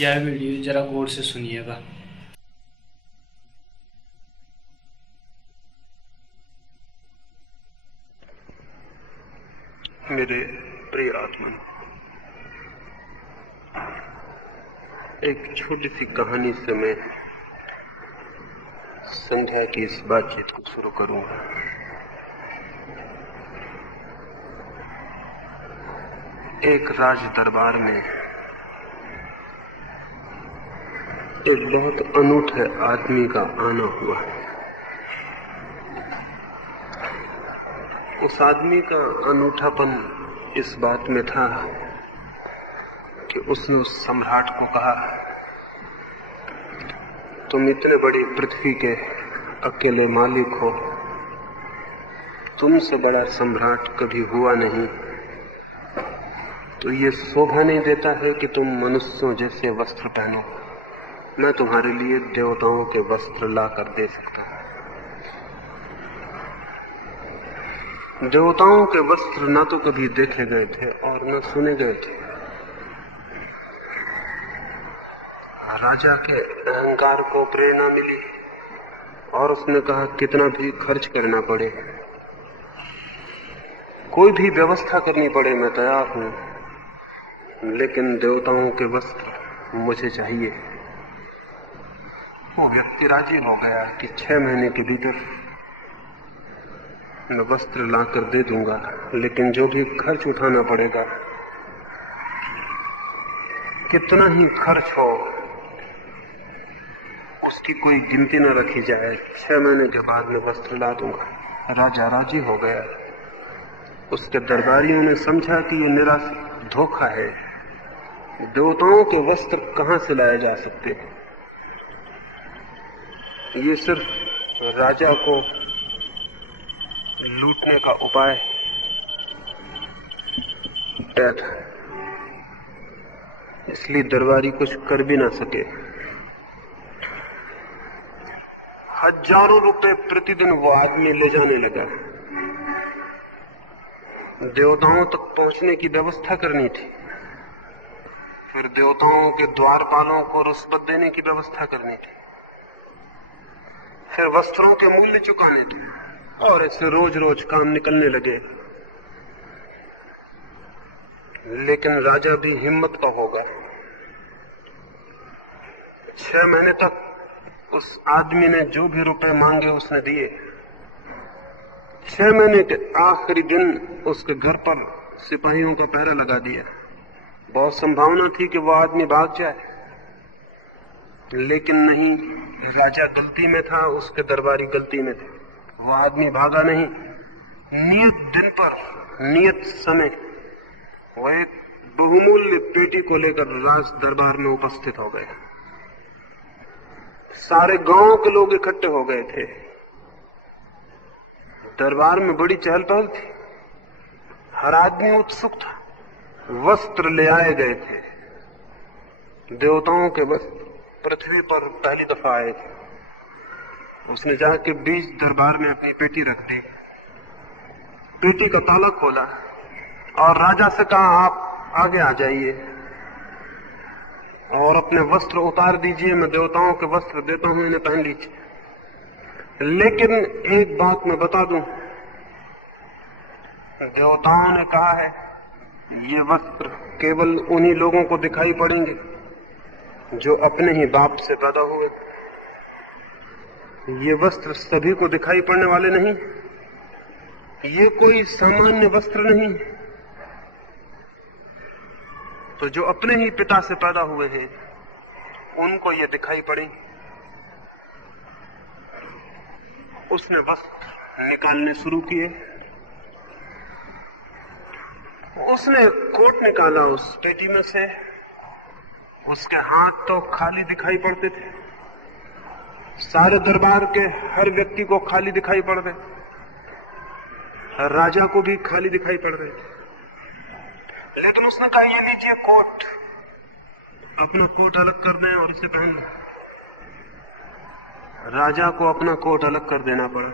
यह वीडियो जरा गौर से सुनिएगा। मेरे प्रिय आत्मन, एक छोटी सी कहानी से मैं संध्या की इस बातचीत को शुरू करूंगा। एक राज दरबार में एक बहुत अनूठे आदमी का आना हुआ। उस आदमी का अनूठापन इस बात में था कि उसने उस सम्राट को कहा, तुम इतने बड़ी पृथ्वी के अकेले मालिक हो, तुमसे बड़ा सम्राट कभी हुआ नहीं, तो ये शोभा नहीं देता है कि तुम मनुष्यों जैसे वस्त्र पहनो। मैं तुम्हारे लिए देवताओं के वस्त्र ला कर दे सकता हूं। देवताओं के वस्त्र न तो कभी देखे गए थे और न सुने गए थे। राजा के अहंकार को प्रेरणा मिली और उसने कहा, कितना भी खर्च करना पड़े, कोई भी व्यवस्था करनी पड़े, मैं तैयार हूं, लेकिन देवताओं के वस्त्र मुझे चाहिए। वो व्यक्ति राजी हो गया कि 6 महीने के भीतर मैं वस्त्र लाकर दे दूंगा, लेकिन जो भी खर्च उठाना पड़ेगा, कितना ही खर्च हो, उसकी कोई गिनती न रखी जाए। 6 महीने के बाद मैं वस्त्र ला दूंगा। राजा राजी हो गया। उसके दरबारियों ने समझा कि ये निराश धोखा है, देवताओं के वस्त्र कहां से लाए जा सकते हैं। ये सिर्फ राजा को लूटने का उपाय था, इसलिए दरबारी कुछ कर भी ना सके। हजारों रुपए प्रतिदिन वो आदमी ले जाने लगा। देवताओं तक पहुंचने की व्यवस्था करनी थी, फिर देवताओं के द्वारपालों को रुष्वत देने की व्यवस्था करनी थी, फिर वस्त्रों के मूल्य चुकाने थे, और ऐसे रोज रोज काम निकलने लगे। लेकिन राजा भी हिम्मत का होगा। 6 महीने तक उस आदमी ने जो भी रुपए मांगे उसने दिए। 6 महीने के आखिरी दिन उसके घर पर सिपाहियों का पहरा लगा दिया। बहुत संभावना थी कि वो आदमी भाग जाए, लेकिन नहीं, राजा गलती में था, उसके दरबारी गलती में थे। वो आदमी भागा नहीं। नियत दिन पर, नियत समय वो एक बहुमूल्य पेटी को लेकर राज दरबार में उपस्थित हो गए। सारे गांव के लोग इकट्ठे हो गए थे। दरबार में बड़ी चहल पहल थी। हर आदमी उत्सुक था। वस्त्र ले आए गए थे। देवताओं के वस्त्र पृथ्वी पर पहली दफा आए थे। उसने जाके बीच दरबार में अपनी पेटी रख दी, पेटी का ताला खोला और राजा से कहा, आप आगे आ जाइए और अपने वस्त्र उतार दीजिए, मैं देवताओं के वस्त्र देता हूं, इन्हें पहन लीजिए। लेकिन एक बात मैं बता दूं, देवताओं ने कहा है ये वस्त्र केवल उन्हीं लोगों को दिखाई पड़ेंगे जो अपने ही बाप से पैदा हुए। ये वस्त्र सभी को दिखाई पड़ने वाले नहीं, ये कोई सामान्य वस्त्र नहीं। तो जो अपने ही पिता से पैदा हुए हैं उनको ये दिखाई पड़ेंगे। उसने वस्त्र निकालने शुरू किए। उसने कोट निकाला उस पेटी में से। उसके हाथ तो खाली दिखाई पड़ते थे, सारे दरबार के हर व्यक्ति को खाली दिखाई पड़ रहे, राजा को भी खाली दिखाई पड़ रहे थे। लेकिन उसने कहा, ये लीजिए कोट, अपना कोट अलग कर दें और इसे पहन लें। राजा को अपना कोट अलग कर देना पड़ा।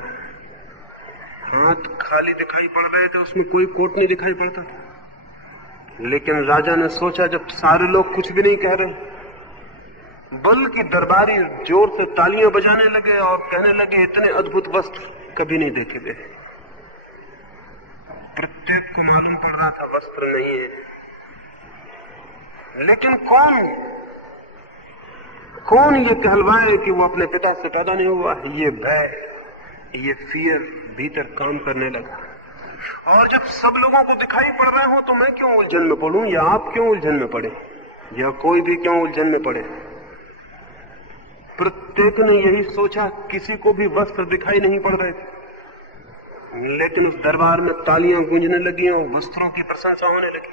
हाथ खाली दिखाई पड़ रहे थे, उसमें कोई कोट नहीं दिखाई पड़ता था। लेकिन राजा ने सोचा, जब सारे लोग कुछ भी नहीं कह रहे, बल्कि दरबारी जोर से तालियां बजाने लगे और कहने लगे, इतने अद्भुत वस्त्र कभी नहीं देखे गए। प्रत्येक को मालूम पड़ रहा था वस्त्र नहीं है, लेकिन कौन ये कहलवाए कि वो अपने पिता से पैदा नहीं हुआ। ये भय, ये फियर भीतर काम करने लगा। और जब सब लोगों को दिखाई पड़ रहे हो तो मैं क्यों उलझन में पड़ूं, या आप क्यों उलझन में पड़े, या कोई भी क्यों उलझन में पड़े। प्रत्येक ने यही सोचा। किसी को भी वस्त्र दिखाई नहीं पड़ रहे थे, लेकिन उस दरबार में तालियां गूंजने लगी और वस्त्रों की प्रशंसा होने लगी,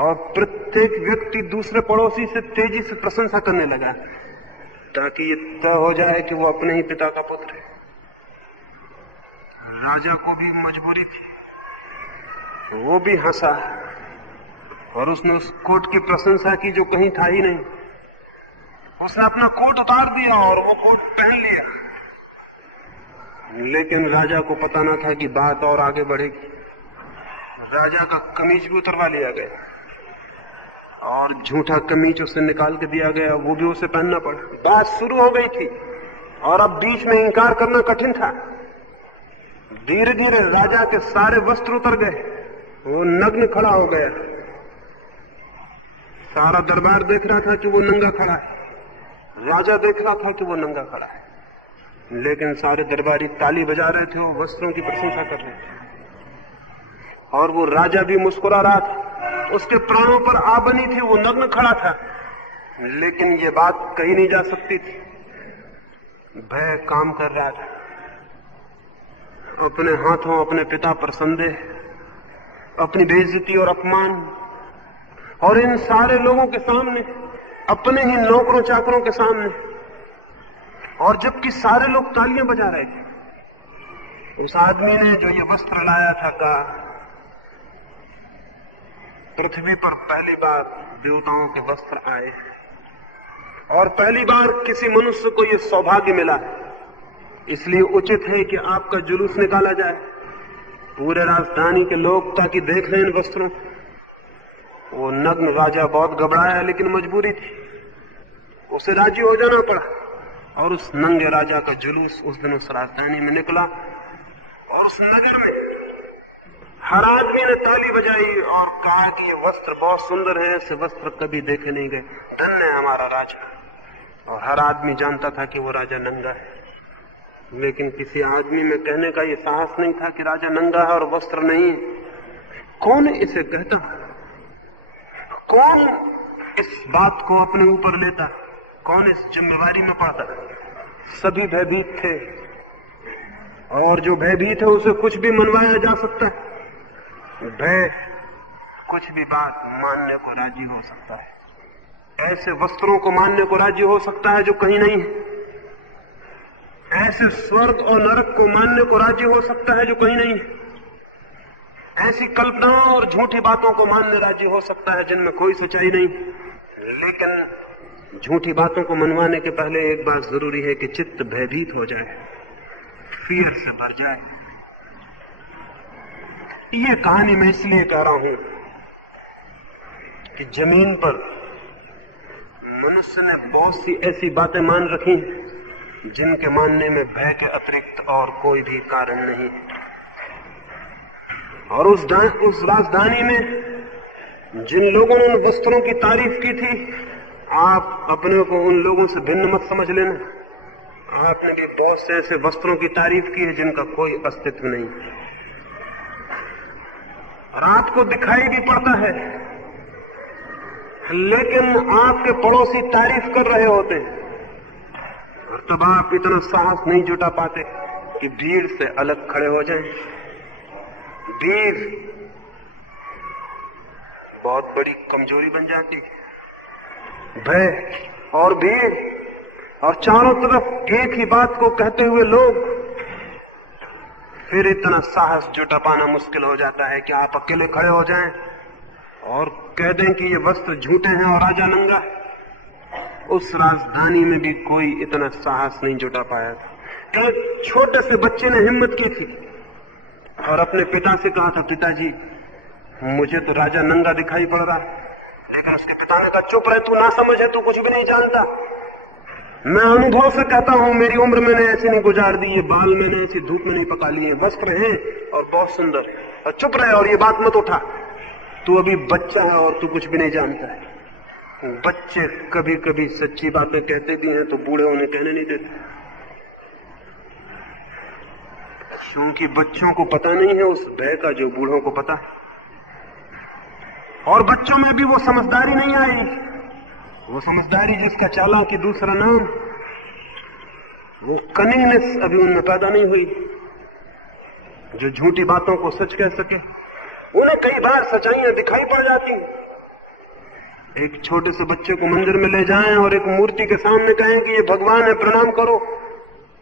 और प्रत्येक व्यक्ति दूसरे पड़ोसी से तेजी से प्रशंसा करने लगा, ताकि ये तय हो जाए कि वो अपने ही पिता का पुत्र है। राजा को भी मजबूरी थी, वो भी हंसा और उसने उस कोट की प्रशंसा की जो कहीं था ही नहीं। उसने अपना कोट उतार दिया और वो कोट पहन लिया, लेकिन राजा को पता न था कि बात और आगे बढ़ेगी। राजा का कमीज भी उतरवा लिया गया और झूठा कमीज उसे निकाल के दिया गया, वो भी उसे पहनना पड़ा। बात शुरू हो गई थी और अब बीच में इंकार करना कठिन था। धीरे धीरे राजा के सारे वस्त्र उतर गए, वो नग्न खड़ा हो गया। सारा दरबार देख रहा था कि वो नंगा खड़ा है, राजा देख रहा था कि वो नंगा खड़ा है, लेकिन सारे दरबारी ताली बजा रहे थे, वो वस्त्रों की प्रशंसा कर रहे थे। और वो राजा भी मुस्कुरा रहा था, उसके प्राणों पर आ बनी थी, वो नग्न खड़ा था, लेकिन ये बात कही नहीं जा सकती थी। भय काम कर रहा था। अपने हाथों अपने पिता पर संदेह, अपनी बेइज्जती और अपमान, और इन सारे लोगों के सामने, अपने ही नौकरों चाकरों के सामने, और जबकि सारे लोग तालियां बजा रहे थे। उस आदमी ने जो ये वस्त्र लाया था कहा, पृथ्वी पर पहली बार देवताओं के वस्त्र आए और पहली बार किसी मनुष्य को यह सौभाग्य मिला, इसलिए उचित है कि आपका जुलूस निकाला जाए। पूरे राजधानी के लोग ताकि देख लें इन वस्त्रों। वो नग्न राजा बहुत घबराया, लेकिन मजबूरी थी, उसे राजी हो जाना पड़ा। और उस नंगे राजा का जुलूस उस दिन उस राजधानी में निकला, और उस नगर में हर आदमी ने ताली बजाई और कहा कि ये वस्त्र बहुत सुंदर है, ऐसे वस्त्र कभी देखे नहीं गए, धन्य है हमारा राजा। और हर आदमी जानता था कि वो राजा नंगा है, लेकिन किसी आदमी में कहने का ये साहस नहीं था कि राजा नंगा है और वस्त्र नहीं है। कौन इसे कहता, कौन इस बात को अपने ऊपर लेता, कौन इस जिम्मेवारी में पड़ता। सभी भयभीत थे, और जो भयभीत है उसे कुछ भी मनवाया जा सकता है। भय कुछ भी बात मानने को राजी हो सकता है। ऐसे वस्त्रों को मानने को राजी हो सकता है जो कहीं नहीं है। ऐसे स्वर्ग और नरक को मानने को राजी हो सकता है जो कहीं नहीं है। ऐसी कल्पनाओं और झूठी बातों को मानने राजी हो सकता है जिनमें कोई सच्चाई नहीं। लेकिन झूठी बातों को मनवाने के पहले एक बात जरूरी है कि चित्त भयभीत हो जाए, फियर से भर जाए। ये कहानी मैं इसलिए कह रहा हूं कि जमीन पर मनुष्य ने बहुत सी ऐसी बातें मान रखी जिनके मानने में भय के अतिरिक्त और कोई भी कारण नहीं। और उस राजधानी में जिन लोगों ने उन वस्त्रों की तारीफ की थी, आप अपने को उन लोगों से भिन्न मत समझ लेना। आपने भी बहुत से ऐसे वस्त्रों की तारीफ की है जिनका कोई अस्तित्व नहीं, और आपको दिखाई भी पड़ता है, लेकिन आपके पड़ोसी तारीफ कर रहे होते हैं, और तब आप इतना साहस नहीं जुटा पाते कि भीड़ से अलग खड़े हो जाएं। भीड़ बहुत बड़ी कमजोरी बन जाती है। भय और भीड़ और चारों तरफ एक ही बात को कहते हुए लोग, फिर इतना साहस जुटा पाना मुश्किल हो जाता है कि आप अकेले खड़े हो जाएं और कह दें कि ये वस्त्र झूठे हैं और राजा नंगा है। उस राजधानी में भी कोई इतना साहस नहीं जुटा पाया था। एक छोटे से बच्चे ने हिम्मत की थी और अपने पिता से कहा था, पिताजी मुझे तो राजा नंगा दिखाई पड़ रहा है। लेकिन उसके पिता ने कहा, चुप रहे, तू ना समझ है, तू कुछ भी नहीं जानता। मैं अनुभव से कहता हूं, मेरी उम्र मैंने ऐसे नहीं गुजार दी, ये बाल मैंने ऐसी धूप में नहीं पका लिए, वस्त्र हैं और बहुत सुंदर है, और चुप रहे और ये बात मत उठा, तू अभी बच्चा है और तू कुछ भी नहीं जानता है। बच्चे कभी कभी सच्ची बातें कहते भी हैं तो बूढ़े उन्हें कहने नहीं देते, क्योंकि बच्चों को पता नहीं है उस भय का जो बूढ़ों को पता है। और बच्चों में भी वो समझदारी नहीं आई, वो समझदारी जिसका चालाकी दूसरा नाम, वो कनिंगनेस अभी उनमें पैदा नहीं हुई, जो झूठी बातों को सच कह सके। उन्हें कई बार सच्चाइयां दिखाई पड़ जाती हैं। एक छोटे से बच्चे को मंदिर में ले जाएं और एक मूर्ति के सामने कहें कि ये भगवान है, प्रणाम करो,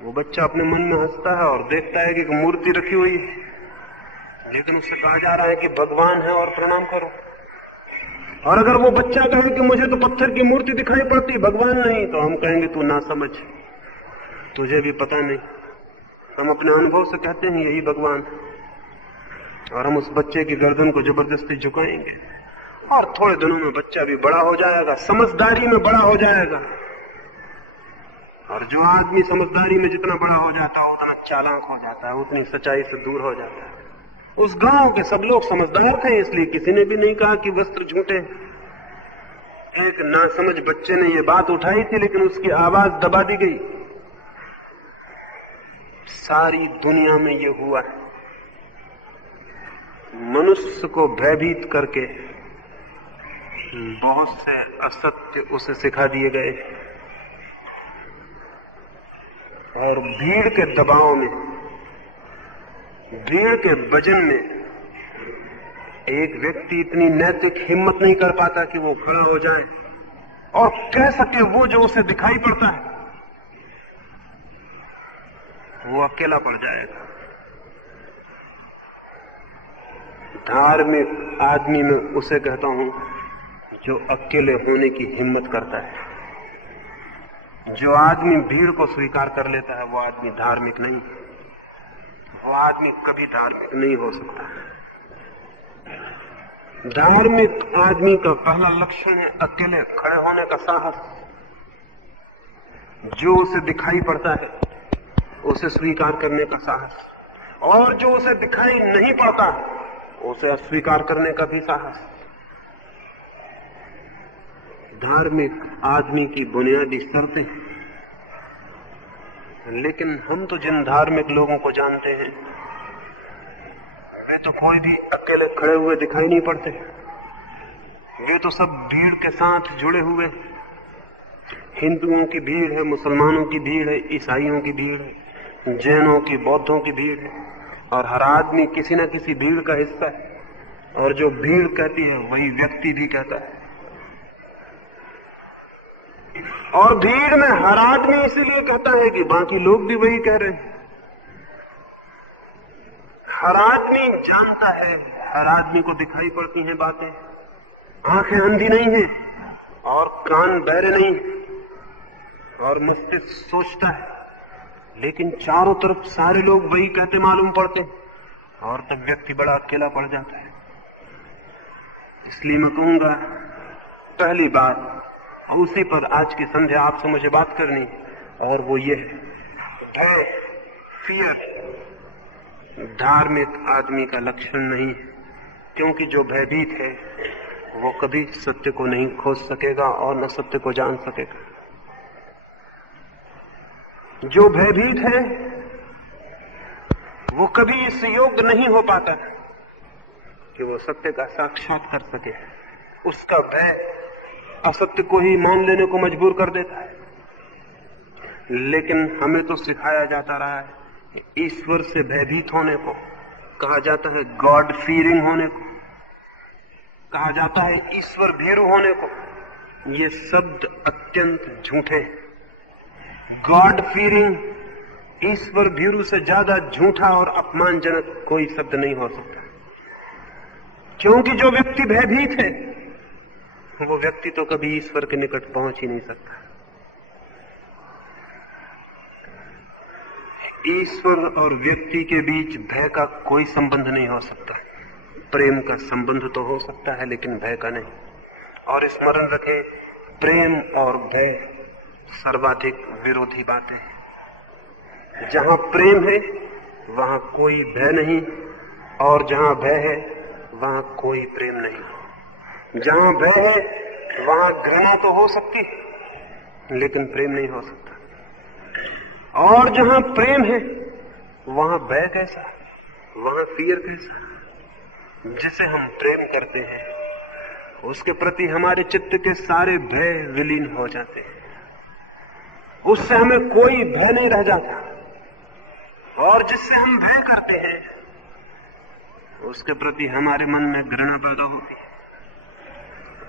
वो बच्चा अपने मन में हंसता है और देखता है कि एक मूर्ति रखी हुई है, लेकिन उससे कहा जा रहा है कि भगवान है और प्रणाम करो। और अगर वो बच्चा कहे कि मुझे तो पत्थर की मूर्ति दिखाई पड़ती, भगवान नहीं, तो हम कहेंगे तू ना समझ, तुझे भी पता नहीं। हम अपने अनुभव से कहते हैं यही भगवान, और हम उस बच्चे की गर्दन को जबरदस्ती झुकाएंगे, और थोड़े दिनों में बच्चा भी बड़ा हो जाएगा, समझदारी में बड़ा हो जाएगा। और जो आदमी समझदारी में जितना बड़ा हो जाता है उतना चालाक हो जाता है, उतनी सच्चाई से दूर हो जाता है। उस गांव के सब लोग समझदार थे, इसलिए किसी ने भी नहीं कहा कि वस्त्र झूठे। एक नासमझ बच्चे ने ये बात उठाई थी, लेकिन उसकी आवाज दबा दी गई। सारी दुनिया में ये हुआ है, मनुष्य को भयभीत करके बहुत से असत्य उसे सिखा दिए गए, और भीड़ के दबाव में, भीड़ के वजन में एक व्यक्ति इतनी नैतिक हिम्मत नहीं कर पाता कि वो खड़ा हो जाए और कह सके वो जो उसे दिखाई पड़ता है, वो अकेला पड़ जाएगा। धार्मिक आदमी में उसे कहता हूं जो अकेले होने की हिम्मत करता है। जो आदमी भीड़ को स्वीकार कर लेता है वो आदमी धार्मिक नहीं, वो आदमी कभी धार्मिक नहीं हो सकता। धार्मिक आदमी का पहला लक्षण है अकेले खड़े होने का साहस। जो उसे दिखाई पड़ता है उसे स्वीकार करने का साहस, और जो उसे दिखाई नहीं पड़ता उसे अस्वीकार करने का भी साहस। धार्मिक आदमी की बुनियादी शर्तें। लेकिन हम तो जिन धार्मिक लोगों को जानते हैं वे तो कोई भी अकेले खड़े हुए दिखाई नहीं पड़ते, वे तो सब भीड़ के साथ जुड़े हुए। हिंदुओं की भीड़ है, मुसलमानों की भीड़ है, ईसाइयों की भीड़ है, जैनों की, बौद्धों की भीड़ है, और हर आदमी किसी न किसी भीड़ का हिस्सा है। और जो भीड़ कहती है वही व्यक्ति भी कहता है। और भीड़ में हर आदमी इसीलिए कहता है कि बाकी लोग भी वही कह रहे हैं। हर आदमी जानता है, हर आदमी को दिखाई पड़ती हैं बातें। आंखें अंधी नहीं है और कान बहरे नहीं है, और मस्तिष्क सोचता है, लेकिन चारों तरफ सारे लोग वही कहते मालूम पड़ते हैं, और तब व्यक्ति बड़ा अकेला पड़ जाता है। इसलिए मैं कहूंगा पहली बात, और उसी पर आज की संध्या आपसे मुझे बात करनी, और वो ये है भय, फियर धार्मिक आदमी का लक्षण नहीं है। क्योंकि जो भयभीत है वो कभी सत्य को नहीं खोज सकेगा और न सत्य को जान सकेगा। जो भयभीत है वो कभी इस योग्य नहीं हो पाता कि वो सत्य का साक्षात कर सके। उसका भय असत्य को ही मान लेने को मजबूर कर देता है। लेकिन हमें तो सिखाया जाता रहा है ईश्वर से भयभीत होने को, कहा जाता है गॉड फीयरिंग होने को, कहा जाता है ईश्वर भीरू होने को। ये शब्द अत्यंत झूठे हैं। गॉड फीयरिंग, ईश्वर भीरू से ज्यादा झूठा और अपमानजनक कोई शब्द नहीं हो सकता। क्योंकि जो व्यक्ति भयभीत है वो व्यक्ति तो कभी ईश्वर के निकट पहुंच ही नहीं सकता। ईश्वर और व्यक्ति के बीच भय का कोई संबंध नहीं हो सकता। प्रेम का संबंध तो हो सकता है लेकिन भय का नहीं। और स्मरण रखें, प्रेम और भय सर्वाधिक विरोधी बातें हैं। जहां प्रेम है वहां कोई भय नहीं, और जहां भय है वहां कोई प्रेम नहीं। जहां भय है वहां घृणा तो हो सकती है लेकिन प्रेम नहीं हो सकता, और जहां प्रेम है वहां भय कैसा, वहां फियर कैसा। जिसे हम प्रेम करते हैं उसके प्रति हमारे चित्त के सारे भय विलीन हो जाते हैं, उससे हमें कोई भय नहीं रह जाता। और जिससे हम भय करते हैं उसके प्रति हमारे मन में घृणा पैदा होती है,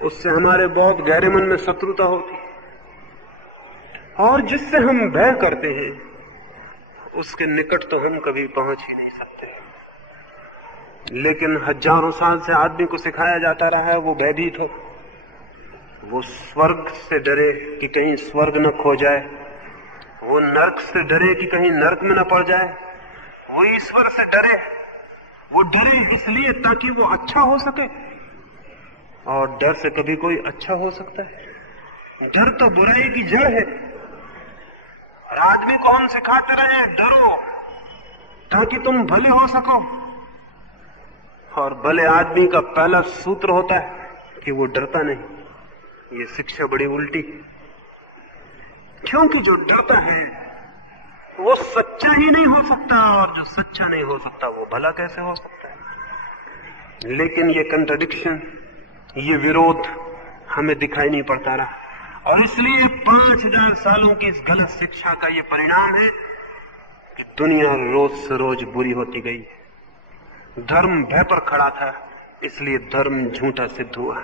उससे हमारे बहुत गहरे मन में शत्रुता होती है। और जिससे हम भय करते हैं उसके निकट तो हम कभी पहुंच ही नहीं सकते। लेकिन हजारों साल से आदमी को सिखाया जाता रहा है वो भयभीत हो, वो स्वर्ग से डरे कि कहीं स्वर्ग न खो जाए, वो नरक से डरे कि कहीं नरक में न पड़ जाए, वो ईश्वर से डरे, वो डरे इसलिए ताकि वो अच्छा हो सके। और डर से कभी कोई अच्छा हो सकता है? डर तो बुराई की जड़ है। और आदमी को हम सिखाते रहे डरो ताकि तुम भले हो सको, और भले आदमी का पहला सूत्र होता है कि वो डरता नहीं। ये शिक्षा बड़ी उल्टी, क्योंकि जो डरता है वो सच्चा ही नहीं हो सकता, और जो सच्चा नहीं हो सकता वो भला कैसे हो सकता है। लेकिन ये कंट्राडिक्शन, ये विरोध हमें दिखाई नहीं पड़ता रहा, और इसलिए 5000 सालों की इस गलत शिक्षा का ये परिणाम है कि दुनिया रोज से रोज बुरी होती गई। धर्म भय पर खड़ा था इसलिए धर्म झूठा सिद्ध हुआ।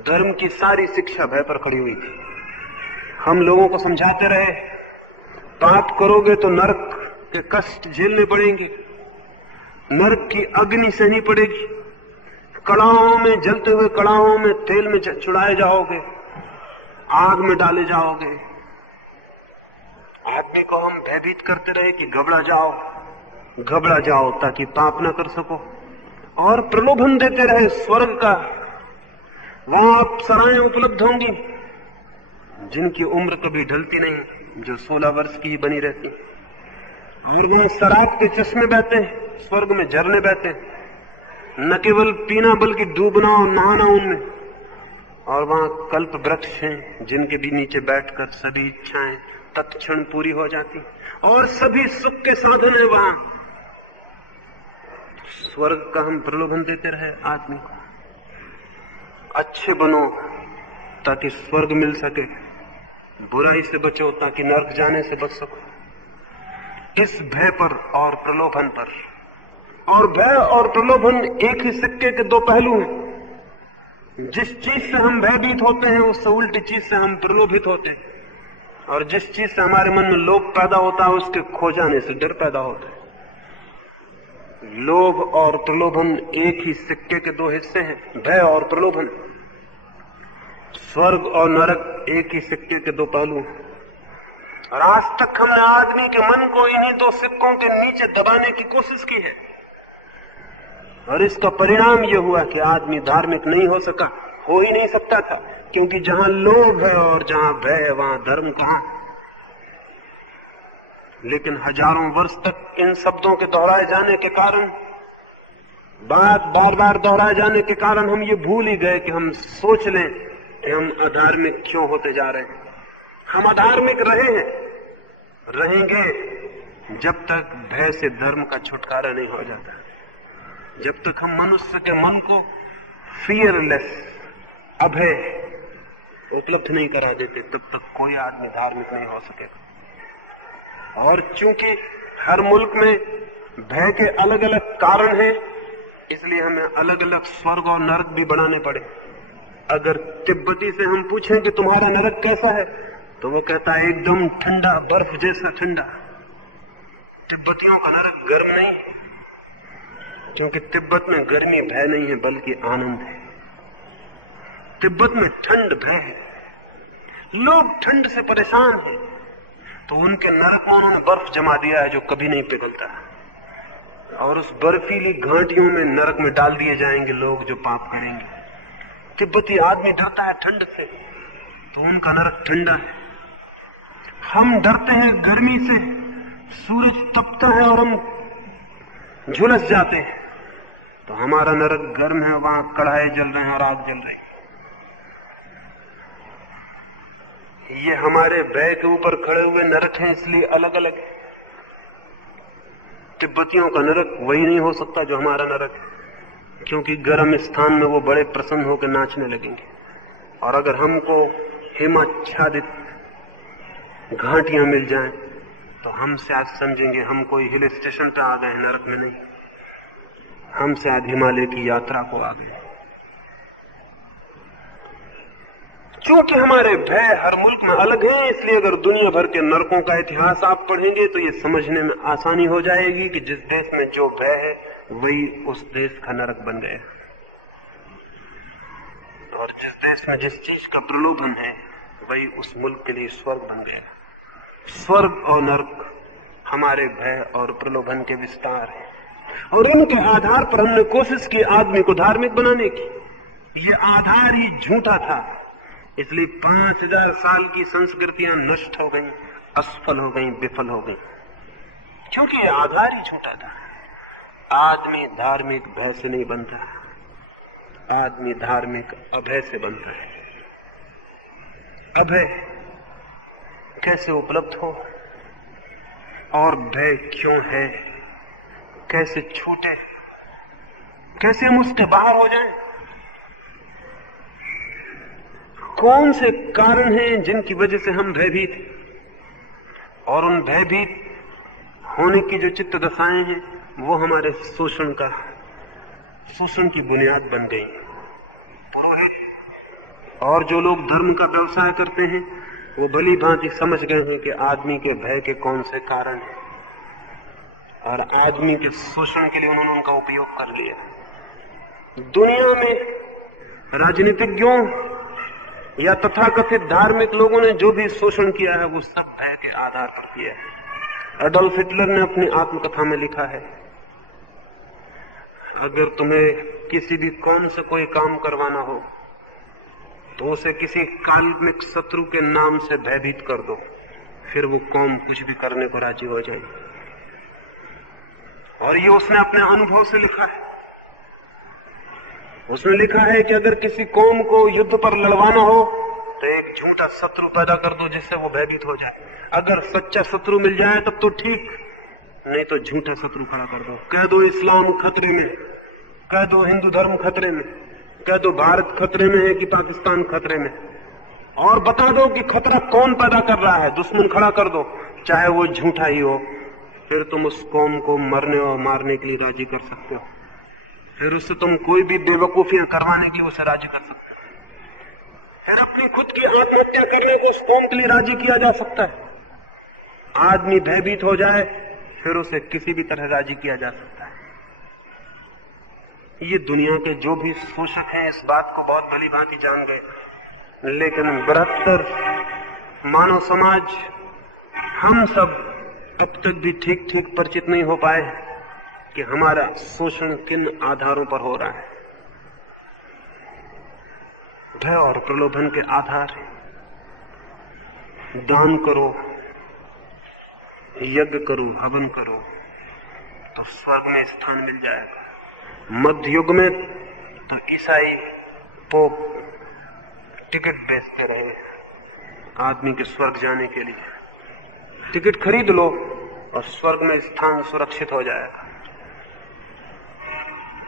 धर्म की सारी शिक्षा भय पर खड़ी हुई थी। हम लोगों को समझाते रहे पाप करोगे तो नरक के कष्ट झेलने पड़ेंगे, नरक की अग्नि सहनी पड़ेगी, कड़ाहों में, जलते हुए कड़ाहों में तेल में चुड़ाए जाओगे, आग में डाले जाओगे। आदमी को हम भयभीत करते रहे कि घबरा जाओ ताकि पाप न कर सको, और प्रलोभन देते रहे स्वर्ग का। वहां अप्सराएं उपलब्ध होंगी जिनकी उम्र कभी ढलती नहीं, जो 16 वर्ष की ही बनी रहती, और वहां शराब के चश्मे बहते हैं, स्वर्ग में झरने बहते हैं, न केवल पीना बल्कि डूबना और नहाना उनमें। और वहां कल्प वृक्ष हैं जिनके भी नीचे बैठकर सभी इच्छाएं तत्क्षण पूरी हो जाती, और सभी सुख के साधन है वहां। स्वर्ग का हम प्रलोभन देते रहे आदमी को, अच्छे बनो ताकि स्वर्ग मिल सके, बुराई से बचो ताकि नरक जाने से बच सको। इस भय पर और प्रलोभन पर, और भय और प्रलोभन एक ही सिक्के के दो पहलू हैं। जिस चीज से हम भयभीत होते हैं उससे उल्टी चीज से हम प्रलोभित होते हैं, और जिस चीज से हमारे मन में लोभ पैदा होता है उसके खो जाने से डर पैदा होता है। लोभ और प्रलोभन एक ही सिक्के के दो हिस्से हैं, भय और प्रलोभन। स्वर्ग और नरक एक ही सिक्के के दो पहलू हैं। और आज तक हमने आदमी के मन को इन्हीं दो सिक्कों के नीचे दबाने की कोशिश की है, और इसका परिणाम यह हुआ कि आदमी धार्मिक नहीं हो सका, हो ही नहीं सकता था, क्योंकि जहां लोभ है और जहां भय है वहां धर्म कहां। लेकिन हजारों वर्ष तक इन शब्दों के दोहराए जाने के कारण, बात बार बार दोहराए जाने के कारण हम ये भूल ही गए कि हम सोच लें कि हम अधार्मिक क्यों होते जा रहे हैं। हम अधार्मिक रहे हैं, रहेंगे जब तक भय से धर्म का छुटकारा नहीं हो जाता। जब तक हम मनुष्य के मन को फियरलेस, अभय उपलब्ध नहीं करा देते, तब तक कोई आदमी धार्मिक नहीं हो सकेगा। और चूंकि हर मुल्क में भय के अलग अलग कारण हैं, इसलिए हमें अलग अलग स्वर्ग और नरक भी बनाने पड़े। अगर तिब्बती से हम पूछें कि तुम्हारा नरक कैसा है, तो वो कहता है एकदम ठंडा, बर्फ जैसा ठंडा। तिब्बतियों का नरक गर्म नहीं, क्योंकि तिब्बत में गर्मी भय नहीं है बल्कि आनंद है। तिब्बत में ठंड भय है, लोग ठंड से परेशान हैं, तो उनके नरक में उन्होंने बर्फ जमा दिया है जो कभी नहीं पिघलता, और उस बर्फीली घाटियों में नरक में डाल दिए जाएंगे लोग जो पाप करेंगे। तिब्बती आदमी डरता है ठंड से, तो उनका नरक ठंडा है। हम डरते हैं गर्मी से, सूरज तपता है और हम झुलस जाते हैं, तो हमारा नरक गर्म है, वहां कढ़ाई जल रहे हैं और आग जल रही है। ये हमारे भय के ऊपर खड़े हुए नरक हैं, इसलिए अलग अलग है। तिब्बतियों का नरक वही नहीं हो सकता जो हमारा नरक है, क्योंकि गर्म स्थान में वो बड़े प्रसन्न होकर नाचने लगेंगे, और अगर हमको हिमाच्छादित घाटियां मिल जाएं तो हम शायद समझेंगे हम कोई हिल स्टेशन पे आ गए हैं, नरक में नहीं। हम शायद हिमालय की यात्रा को आ गए। क्योंकि हमारे भय हर मुल्क में अलग हैं, इसलिए अगर दुनिया भर के नरकों का इतिहास आप पढ़ेंगे तो ये समझने में आसानी हो जाएगी कि जिस देश में जो भय है वही उस देश का नरक बन गया, और जिस देश में जिस चीज का प्रलोभन है वही उस मुल्क के लिए स्वर्ग बन गया। स्वर्ग और नरक हमारे भय और प्रलोभन के विस्तार हैं, और इनके आधार पर हमने कोशिश की आदमी को धार्मिक बनाने की। ये आधार ही झूठा था, इसलिए 5000 साल की संस्कृतियां नष्ट हो गई, असफल हो गई, विफल हो गई, क्योंकि ये आधार ही झूठा था। आदमी धार्मिक भय से नहीं बनता, आदमी धार्मिक अभय से बनता है। अभय कैसे उपलब्ध हो और भय क्यों है, कैसे छूटे, कैसे हम उसके बाहर हो जाएं। कौन से कारण हैं जिनकी वजह से हम भयभीत हैं, और उन भयभीत होने की जो चित्त दशाएं हैं वो हमारे शोषण की बुनियाद बन गई। पुरोहित और जो लोग धर्म का व्यवसाय करते हैं वो भली भांति समझ गए हैं कि आदमी के भय के कौन से कारण हैं, और आदमी के शोषण के लिए उन्होंने उनका उपयोग कर लिया। दुनिया में राजनीतिज्ञों या तथाकथित धार्मिक लोगों ने जो भी शोषण किया है वो सब भय के आधार पर किया है। एडोल्फ हिटलर ने अपनी आत्मकथा में लिखा है, अगर तुम्हें किसी भी कौम से कोई काम करवाना हो तो उसे किसी काल्पनिक शत्रु के नाम से भयभीत कर दो, फिर वो कौम कुछ भी करने को राजी हो जाएगी। और ये उसने अपने अनुभव से लिखा है। उसने लिखा है कि अगर किसी कौम को युद्ध पर लड़वाना हो तो एक झूठा शत्रु पैदा कर दो जिससे वो भयभीत हो जाए। अगर सच्चा शत्रु मिल जाए तब तो ठीक, नहीं तो झूठा शत्रु खड़ा कर दो। कह दो इस्लाम खतरे में, कह दो हिंदू धर्म खतरे में, कह दो भारत खतरे में है कि पाकिस्तान खतरे में, और बता दो कि खतरा कौन पैदा कर रहा है, दुश्मन खड़ा कर दो, चाहे वो झूठा ही हो। फिर तुम उस कौम को मरने और मारने के लिए राजी कर सकते हो, फिर उससे तुम कोई भी बेवकूफियां करवाने के लिए उसे राजी कर सकते हो, फिर अपनी खुद की आत्महत्या करने को उस कौम के लिए राजी किया जा सकता है। आदमी भयभीत हो जाए फिर उसे किसी भी तरह राजी किया जा सकता है। ये दुनिया के जो भी शोषक हैं इस बात को बहुत भली भांति जान गए, लेकिन बृहत्तर मानव समाज हम सब अब तक भी ठीक ठीक परिचित नहीं हो पाए कि हमारा शोषण किन आधारों पर हो रहा है। भय और प्रलोभन के आधार है। दान करो, यज्ञ करो, हवन करो तो स्वर्ग में स्थान मिल जाएगा। मध्य युग में तो ईसाई पोप टिकट बेचते रहे आदमी के स्वर्ग जाने के लिए। टिकट खरीद लो और स्वर्ग में स्थान सुरक्षित हो जाएगा।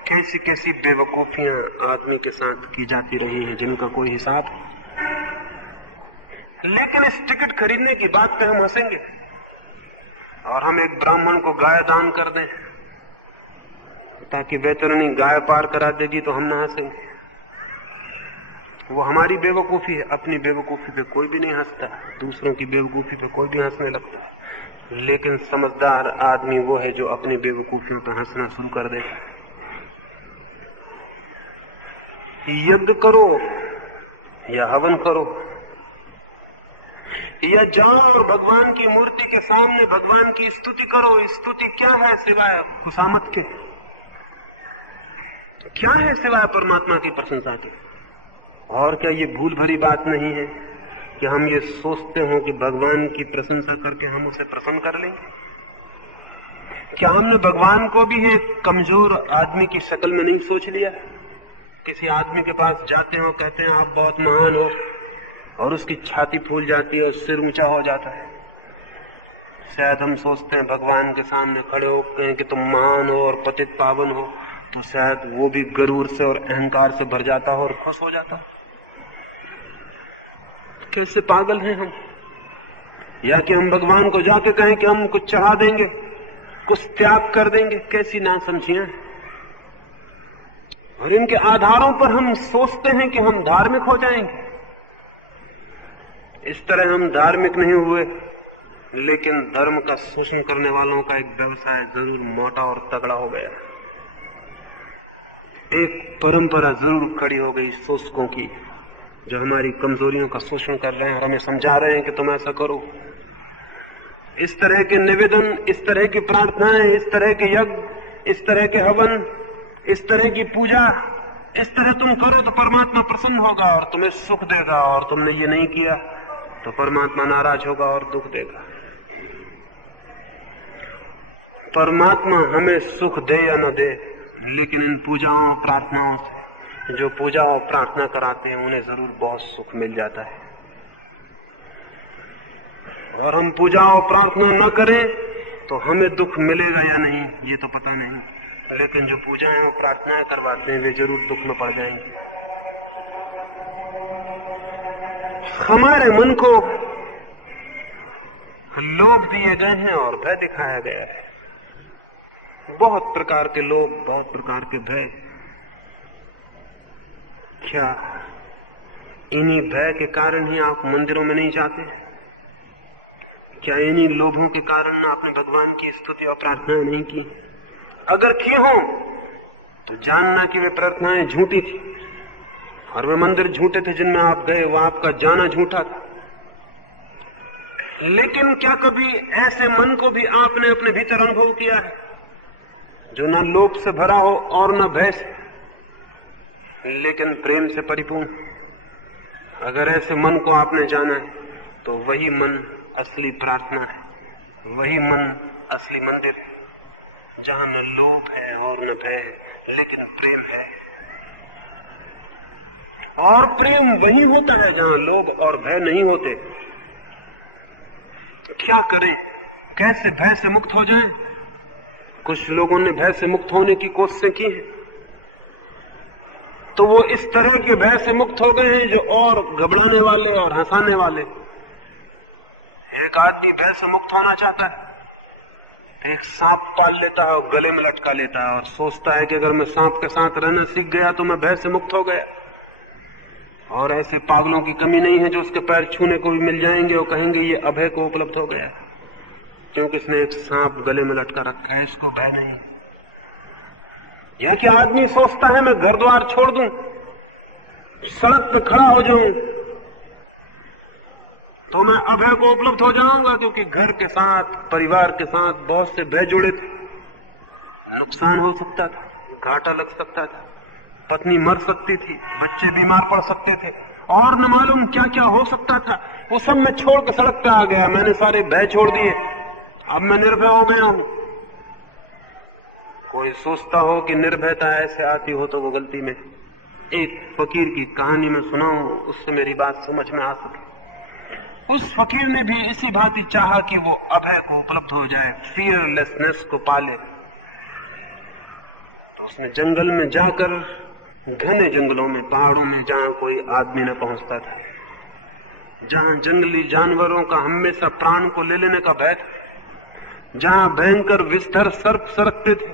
कैसी कैसी बेवकूफियां आदमी के साथ की जाती रही हैं जिनका कोई हिसाब। लेकिन इस टिकट खरीदने की बात पे हम हंसेंगे, और हम एक ब्राह्मण को गाय दान कर दें ताकि वैतरणी गाय पार करा देगी तो हम ना हंसेंगे। वो हमारी बेवकूफी है। अपनी बेवकूफी पे कोई भी नहीं हंसता, दूसरों की बेवकूफी पे कोई भी हंसने लगता है। लेकिन समझदार आदमी वो है जो अपनी बेवकूफियों पे हंसना शुरू कर देता है। यज्ञ करो या हवन करो या जाओ और भगवान की मूर्ति के सामने भगवान की स्तुति करो। स्तुति क्या है सिवाय खुशामद के? क्या है सिवाय परमात्मा की प्रशंसा के? और क्या ये भूल भरी बात नहीं है कि हम ये सोचते हो कि भगवान की प्रशंसा करके हम उसे प्रसन्न कर लेंगे? क्या हमने भगवान को भी एक कमजोर आदमी की शक्ल में नहीं सोच लिया? किसी आदमी के पास जाते हो, कहते हैं आप बहुत महान हो, और उसकी छाती फूल जाती है और सिर ऊंचा हो जाता है। शायद हम सोचते हैं भगवान के सामने खड़े हो कहें कि तुम महान हो और पतित पावन हो, तो शायद वो भी गरूर से और अहंकार से भर जाता हो और खुश हो जाता। कैसे पागल हैं हम? या कि हम भगवान को जाके कहें कि हम कुछ चढ़ा देंगे, कुछ त्याग कर देंगे। कैसी नासमझियां हैं। और इनके आधारों पर हम सोचते हैं कि हम धार्मिक हो जाएंगे। इस तरह हम धार्मिक नहीं हुए, लेकिन धर्म का शोषण करने वालों का एक व्यवसाय जरूर मोटा और तगड़ा हो गया। एक परंपरा जरूर खड़ी हो गई शोषकों की, जो हमारी कमजोरियों का शोषण कर रहे हैं और हमें समझा रहे हैं कि तुम ऐसा करो। इस तरह के निवेदन, इस तरह की प्रार्थनाएं, इस तरह के यज्ञ, इस तरह के हवन, इस तरह की पूजा, इस तरह तुम करो तो परमात्मा प्रसन्न होगा और तुम्हें सुख देगा, और तुमने ये नहीं किया तो परमात्मा नाराज होगा और दुख देगा। परमात्मा हमें सुख दे या न दे, लेकिन इन पूजाओं प्रार्थनाओं से जो पूजा और प्रार्थना कराते हैं उन्हें जरूर बहुत सुख मिल जाता है। और हम पूजा और प्रार्थना न करें तो हमें दुख मिलेगा या नहीं ये तो पता नहीं, लेकिन जो पूजाएं और प्रार्थनाएं करवाते हैं वे जरूर दुख में पड़ जाएंगे। हमारे मन को लोभ दिए गए हैं और भय दिखाया गया है। बहुत प्रकार के लोभ, बहुत प्रकार के भय। क्या इन्हीं भय के कारण ही आप मंदिरों में नहीं जाते? क्या इन्हीं लोभों के कारण आपने भगवान की स्तुति और प्रार्थनाएं नहीं की? अगर की हो तो जानना कि वे प्रार्थनाएं झूठी थी और वे मंदिर झूठे थे जिनमें आप गए, वो आपका जाना झूठा था। लेकिन क्या कभी ऐसे मन को भी आपने अपने भीतर अनुभव किया है जो न लोभ से भरा हो और न भय से, लेकिन प्रेम से परिपूर्ण? अगर ऐसे मन को आपने जाना है तो वही मन असली प्रार्थना है, वही मन असली मंदिर है, जहां न लोभ है और न भय है, लेकिन प्रेम है। और प्रेम वही होता है जहां लोभ और भय नहीं होते। तो क्या करें? कैसे भय से मुक्त हो जाएं? कुछ लोगों ने भय से मुक्त होने की कोशिशें की हैं, तो वो इस तरह के भय से मुक्त हो गए हैं जो और घबराने वाले और हंसाने वाले। एक आदमी भय से मुक्त होना चाहता है, एक सांप पाल लेता है और गले में लटका लेता है और सोचता है कि अगर मैं सांप के साथ रहना सीख गया तो मैं भय से मुक्त हो गया। और ऐसे पागलों की कमी नहीं है जो उसके पैर छूने को भी मिल जाएंगे और कहेंगे ये अभय को उपलब्ध हो गया, क्योंकि इसने एक सांप गले में लटका रखा है, इसको भय नहीं। यह कि आदमी सोचता है मैं घर द्वार छोड़ दूं, सड़क पे खड़ा हो जाऊं तो मैं अभय को उपलब्ध हो जाऊंगा, क्योंकि घर के साथ, परिवार के साथ बहुत से भय जुड़े थे। नुकसान हो सकता था, घाटा लग सकता था, पत्नी मर सकती थी, बच्चे बीमार पड़ सकते थे, और न मालूम क्या क्या हो सकता था। वो सब मैं छोड़ के सड़क पे आ गया, मैंने सारे भय छोड़ दिए, अब मैं निर्भय हो गया हूं। कोई सोचता हो कि निर्भयता ऐसे आती हो तो वो गलती में। एक फकीर की कहानी में सुनाऊं, उससे मेरी बात समझ में आ सके। उस फकीर ने भी इसी भांति चाहा कि वो अभय को उपलब्ध हो जाए, फियरलेसनेस को पाले। तो उसने जंगल में जाकर, घने जंगलों में, पहाड़ों में, जहां कोई आदमी न पहुंचता था, जहां जंगली जानवरों का हमेशा प्राण को ले लेने का भय था, जहां भयंकर विस्तर सर्प सरकते थे,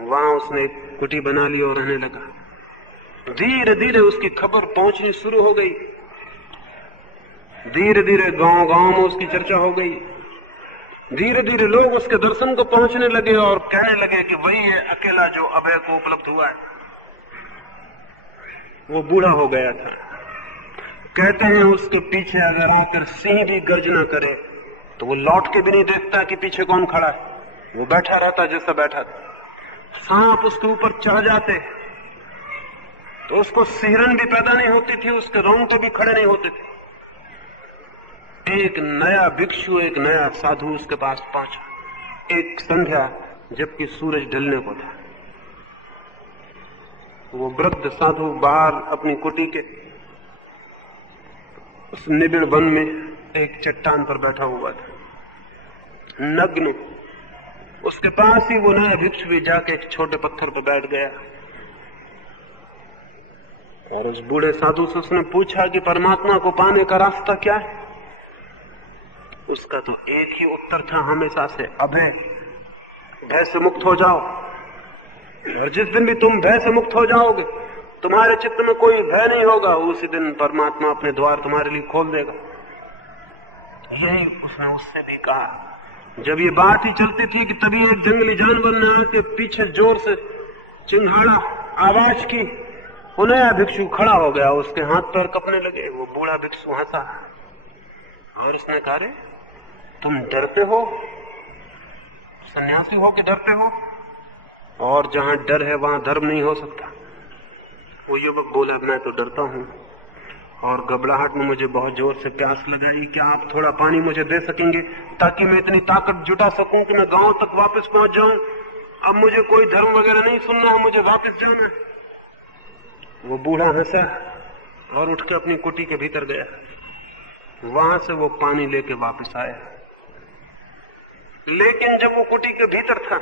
वहां उसने एक कुटी बना ली और रहने लगा। धीरे धीरे उसकी खबर पहुंचनी शुरू हो गई, धीरे धीरे गांव गांव में उसकी चर्चा हो गई, धीरे धीरे लोग उसके दर्शन को पहुंचने लगे और कहने लगे कि वही है अकेला जो अभय को उपलब्ध हुआ है। वो बूढ़ा हो गया था। कहते हैं उसके पीछे अगर आकर सिंह भी गर्जना करे तो वो लौट के भी नहीं देखता कि पीछे कौन खड़ा है, वो बैठा रहता जैसा बैठा था। सांप उसके ऊपर चढ़ जाते तो उसको सिहरन भी पैदा नहीं होती थी, उसके रोंगटे भी खड़े नहीं होते थे। एक नया भिक्षु, एक नया साधु उसके पास पहुंचा। एक संध्या, जबकि सूरज ढलने को था। वो वृद्ध साधु बाहर अपनी कुटी के उस निबिड़ वन में एक चट्टान पर बैठा हुआ था, नग्न। उसके पास ही वो नया भिक्षु भी जाके एक छोटे पत्थर पर बैठ गया और उस बूढ़े साधु से उसने पूछा कि परमात्मा को पाने का रास्ता क्या है। उसका तो एक ही उत्तर था हमेशा से, अभय। भय से मुक्त हो जाओ, और जिस दिन भी तुम भय से मुक्त हो जाओगे, तुम्हारे चित्त में कोई भय नहीं होगा, उसी दिन परमात्मा अपने द्वार तुम्हारे लिए खोल देगा। यही उसने उससे भी कहा। जब ये बात ही चलती थी कि तभी एक जंगली जानवर ने आके पीछे जोर से चिंघाड़ा, आवाज की। वो नया भिक्षु खड़ा हो गया, उसके हाथ पैर कपने लगे। वो बूढ़ा भिक्षु हंसा और उसने कहा, रे तुम डरते हो? सन्यासी हो कि डरते हो? और जहां डर है वहां धर्म नहीं हो सकता। वो युवक बोला, मैं तो डरता हूं, और घबराहट में मुझे बहुत जोर से प्यास लगाई। क्या आप थोड़ा पानी मुझे दे सकेंगे ताकि मैं इतनी ताकत जुटा सकूं कि मैं गांव तक वापस पहुंच जाऊं? अब मुझे कोई धर्म वगैरह नहीं सुनना है, मुझे वापस जाना है। वो बूढ़ा हंसा और उठ के अपनी कुटी के भीतर गया। वहां से वो पानी लेके वापस आया। लेकिन जब वो कुटी के भीतर था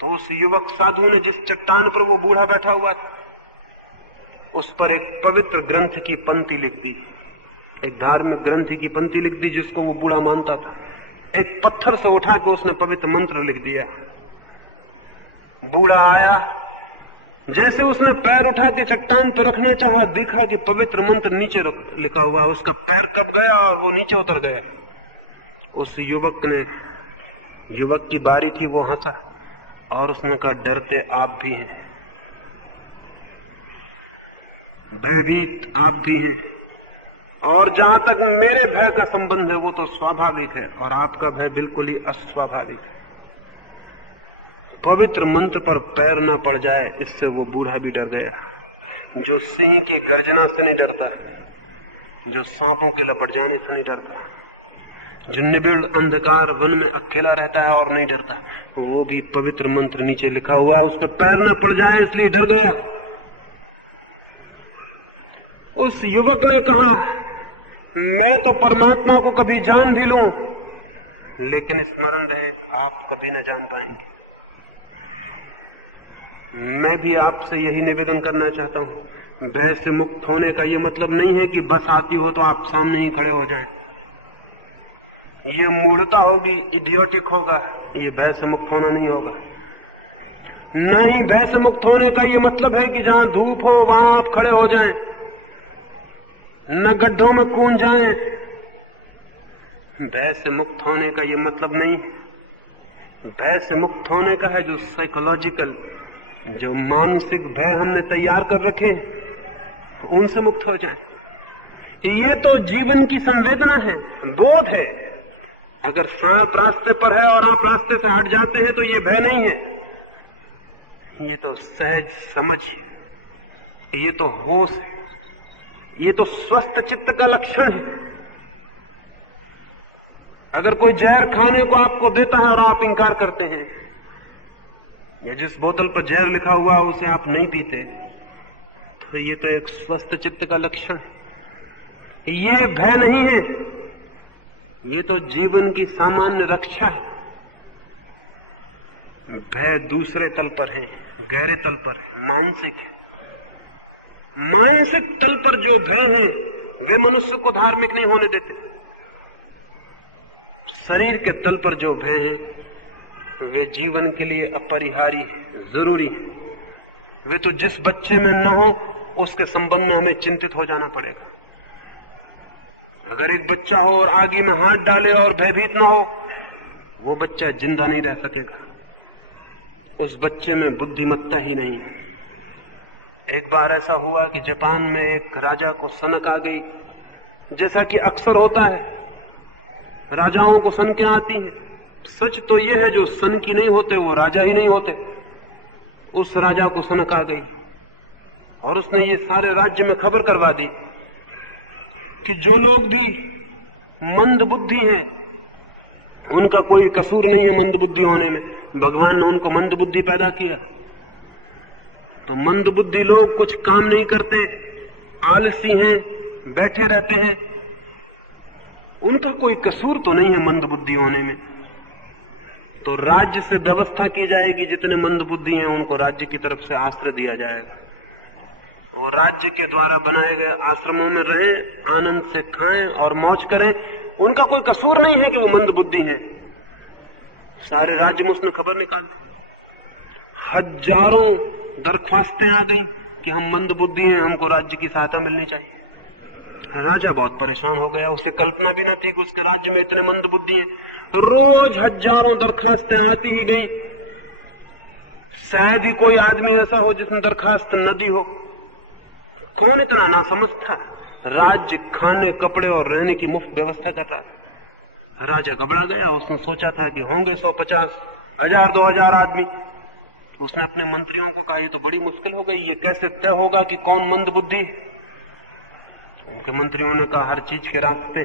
तो उस युवक साधु ने जिस चट्टान पर वो बूढ़ा बैठा हुआ था, उस पर एक पवित्र ग्रंथ की पंक्ति लिख दी, एक धार्मिक ग्रंथ की पंक्ति लिख दी जिसको वो बूढ़ा मानता था। एक पत्थर से उठा के उसने पवित्र मंत्र लिख दिया। बूढ़ा आया, जैसे उसने पैर उठा के चट्टान पर रखना चाहा, देखा कि पवित्र मंत्र नीचे लिखा हुआ। उसका पैर कब गया और वो नीचे उतर गया। उस युवक की बारी थी, वो हंसा और उसने कहा, डरते आप भी हैं, भयभीत आप भी हैं, और जहां तक मेरे भय का संबंध है वो तो स्वाभाविक है, और आपका भय बिल्कुल ही अस्वाभाविक है। पवित्र मंत्र पर पैर न पड़ जाए, इससे वो बूढ़ा भी डर गया। जो सिंह की गर्जना से नहीं डरता, जो सांपों के लपट जाने से नहीं डरता, जो निबिड़ अंधकार वन में अकेला रहता है और नहीं डरता, वो भी पवित्र मंत्र नीचे लिखा हुआ है, उस पर पैर न पड़ जाए इसलिए डर गया। उस युवक ने कहा, मैं तो परमात्मा को कभी जान भी लूं, लेकिन स्मरण रहे आप कभी न जान पाएंगे। मैं भी आपसे यही निवेदन करना चाहता हूं। भय से मुक्त होने का ये मतलब नहीं है कि बस आती हो तो आप सामने ही खड़े हो जाएं। ये मूढ़ता होगी, इडियोटिक होगा, ये भय से मुक्त होना नहीं होगा। नहीं, भय से मुक्त होने का ये मतलब है कि जहां धूप हो वहां आप खड़े हो जाएं, न गड्ढों में कूद जाएं। भय से मुक्त होने का ये मतलब नहीं। भय से मुक्त होने का है जो साइकोलॉजिकल, जो मानसिक भय हमने तैयार कर रखे, उनसे मुक्त हो जाए। ये तो जीवन की संवेदना है, बोध है। अगर सांप रास्ते पर है और आप रास्ते से हट जाते हैं तो ये भय नहीं है, ये तो सहज समझ है, ये तो होश है, ये तो स्वस्थ चित्त का लक्षण है। अगर कोई जहर खाने को आपको देता है और आप इंकार करते हैं, या जिस बोतल पर जहर लिखा हुआ है उसे आप नहीं पीते, तो ये तो एक स्वस्थ चित्त का लक्षण है। ये भय नहीं है, ये तो जीवन की सामान्य रक्षा है। भय दूसरे तल पर है, गहरे तल पर है, मानसिक है। मानसिक तल पर जो भय है वे मनुष्य को धार्मिक नहीं होने देते। शरीर के तल पर जो भय है वे जीवन के लिए अपरिहार्य है, जरूरी है। वे तो जिस बच्चे में न हो उसके संबंध में हमें चिंतित हो जाना पड़ेगा। अगर एक बच्चा हो और आगे में हाथ डाले और भयभीत न हो, वो बच्चा जिंदा नहीं रह सकेगा। उस बच्चे में बुद्धिमत्ता ही नहीं है। एक बार ऐसा हुआ कि जापान में एक राजा को सनक आ गई, जैसा कि अक्सर होता है, राजाओं को सनकें आती हैं। सच तो यह है जो सन की नहीं होते वो राजा ही नहीं होते। उस राजा को सनक आ गई और उसने ये सारे राज्य में खबर करवा दी कि जो लोग भी मंद बुद्धि है, उनका कोई कसूर नहीं है मंद बुद्धि होने में, भगवान ने उनको मंद बुद्धि पैदा किया। तो मंद बुद्धि लोग कुछ काम नहीं करते, आलसी हैं, बैठे रहते हैं, उनका कोई कसूर तो नहीं है मंद बुद्धि होने में। तो राज्य से व्यवस्था की जाएगी, जितने मंद बुद्धि हैं उनको राज्य की तरफ से आश्रय दिया जाएगा, और राज्य के द्वारा बनाए गए आश्रमों में रहें, आनंद से खाएं और मौज करें। उनका कोई कसूर नहीं है कि वो मंद बुद्धि हैं। सारे राज्य में उसने खबर निकाल दी, हजारों दरख्वास्तें आ गई कि हम मंद बुद्धि हैं, हमको राज्य की सहायता मिलनी चाहिए। राजा बहुत परेशान हो गया, उसे कल्पना भी न थी कि उसके राज्य में इतने मंद बुद्धि हैं। रोज हजारों दरखास्तें आती ही गई, शायद ही कोई आदमी ऐसा हो जिसने दरखास्त न दी हो। कौन इतना नासमझ था? राज्य खाने, कपड़े और रहने की मुफ्त व्यवस्था कर रहा था। राजा घबरा गया, उसने सोचा था कि होंगे 150, 1000, 2000 आदमी। उसने अपने मंत्रियों को कहा, ये तो बड़ी मुश्किल हो गई, ये कैसे तय होगा कि कौन मंद बुद्धि है? उनके मंत्रियों ने कहा, हर चीज के रास्ते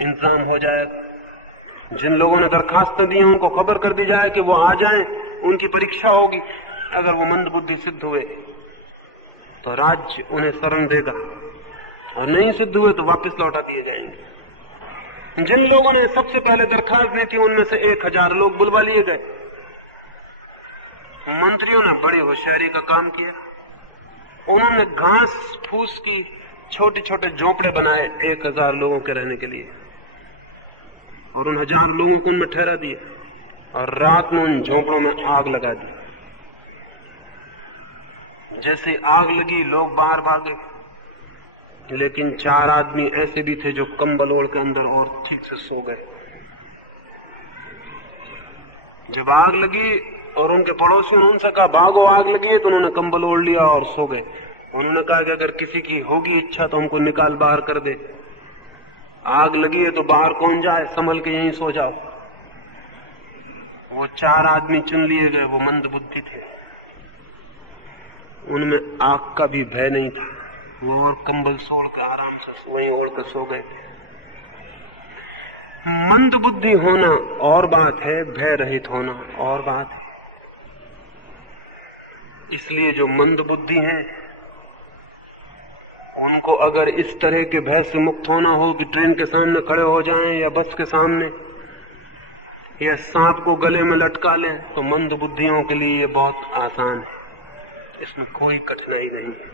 इंतजाम हो जाएगा। जिन लोगों ने दरखास्त दी है उनको खबर कर दी जाए कि वो आ जाएं, उनकी परीक्षा होगी। अगर वो मंद बुद्धि सिद्ध हुए तो राज्य उन्हें शरण देगा, और नहीं सिद्ध हुए तो वापस लौटा दिए जाएंगे। जिन लोगों ने सबसे पहले दरखास्त दी थी उनमें से 1000 लोग बुलवा लिए गए। मंत्रियों ने बड़ी होशियारी का काम किया, उन्होंने घास फूस की छोटे छोटे झोंपड़े बनाए 1000 लोगों के रहने के लिए, और उन 1000 लोगों को उनमें ठहरा दिए, और रात में उन झोंपड़ों में आग लगा दी। जैसे आग लगी लोग बाहर भागे, लेकिन 4 आदमी ऐसे भी थे जो कंबल ओढ़ के अंदर और ठीक से सो गए। जब आग लगी और उनके पड़ोसियों ने उनसे कहा भागो आग लगी है, तो उन्होंने कंबल ओढ़ लिया और सो गए। उन्होंने कहा कि अगर किसी की होगी इच्छा तो हमको निकाल बाहर कर दे, आग लगी है तो बाहर कौन जाए, संभल के यहीं सो जाओ। वो 4 आदमी चुन लिए गए, वो मंद बुद्धि थे, उनमें आग का भी भय नहीं था, वो और कंबल सोड़ कर आराम से वहीं ओढ़ कर सो गए थे। मंद बुद्धि होना और बात है, भय रहित होना और बात है। इसलिए जो मंद बुद्धि हैं उनको अगर इस तरह के भय से मुक्त होना हो कि ट्रेन के सामने खड़े हो जाएं या बस के सामने या सांप को गले में लटका लें, तो मंद बुद्धियों के लिए ये बहुत आसान है, इसमें कोई कठिनाई नहीं है।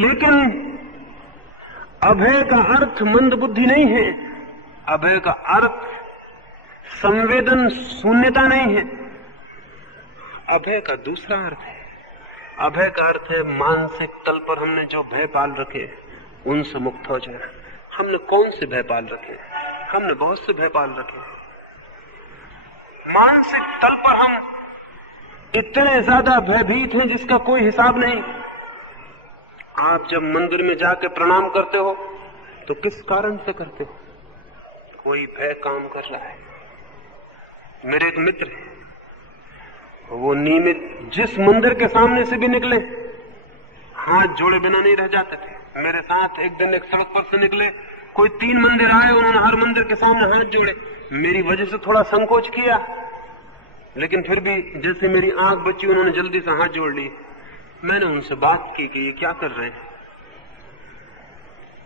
लेकिन अभय का अर्थ मंद बुद्धि नहीं है, अभय का अर्थ संवेदन शून्यता नहीं है। अभय का दूसरा अर्थ है, अभय का अर्थ है मानसिक तल पर हमने जो भय पाल रखे उनसे मुक्त हो जाए। हमने कौन से भय पाल रखे? हमने बहुत से भय पाल रखे। मानसिक तल पर हम इतने ज्यादा भयभीत हैं जिसका कोई हिसाब नहीं। आप जब मंदिर में जाके प्रणाम करते हो तो किस कारण से करते हो? कोई भय काम कर रहा है। मेरे एक मित्र है, वो नियमित जिस मंदिर के सामने से भी निकले हाथ जोड़े बिना नहीं रह जाते थे। मेरे साथ एक दिन एक सड़क पर से निकले, कोई 3 मंदिर आए, उन्होंने हर मंदिर के सामने हाथ जोड़े। मेरी वजह से थोड़ा संकोच किया, लेकिन फिर भी जैसे मेरी आंख बची उन्होंने जल्दी से हाथ जोड़ लिए। मैंने उनसे बात की कि ये क्या कर रहे हैं।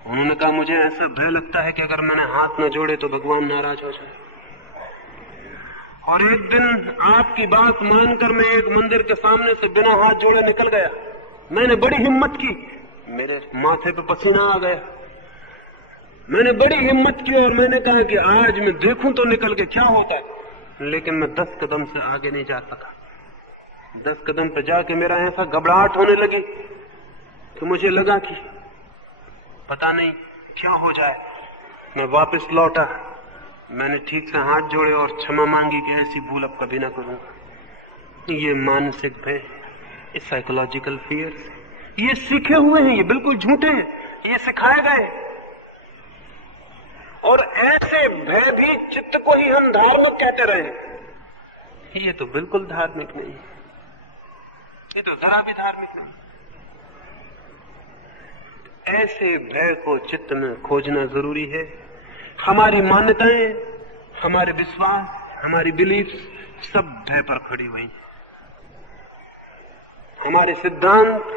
उन्होंने कहा मुझे ऐसा भय लगता है कि अगर मैंने हाथ न जोड़े तो भगवान नाराज हो जाए। और एक दिन आपकी बात मानकर मैं एक मंदिर के सामने से बिना हाथ जोड़े निकल गया। मैंने बड़ी हिम्मत की, मेरे माथे पे पसीना आ गया। मैंने बड़ी हिम्मत की और मैंने कहा कि आज मैं देखूं तो निकल के क्या होता है। लेकिन मैं 10 कदम से आगे नहीं जा सका। 10 कदम पे जाके मेरा ऐसा घबराहट होने लगी कि मुझे लगा कि पता नहीं क्या हो जाए। मैं वापस लौटा, मैंने ठीक से हाथ जोड़े और क्षमा मांगी कि ऐसी भूल अब कभी ना करूंगा। ये मानसिक भय, ये साइकोलॉजिकल फियर्स, ये सीखे हुए हैं, ये बिल्कुल झूठे हैं, ये सिखाए गए। और ऐसे भय भी चित्त को ही हम धार्मिक कहते रहे। ये तो बिल्कुल धार्मिक नहीं, ये तो जरा भी धार्मिक नहीं। ऐसे भय को चित्त में खोजना जरूरी है। हमारी मान्यताएं, हमारे विश्वास, हमारी बिलीफ सब भय पर खड़ी हुई हैं। हमारे सिद्धांत,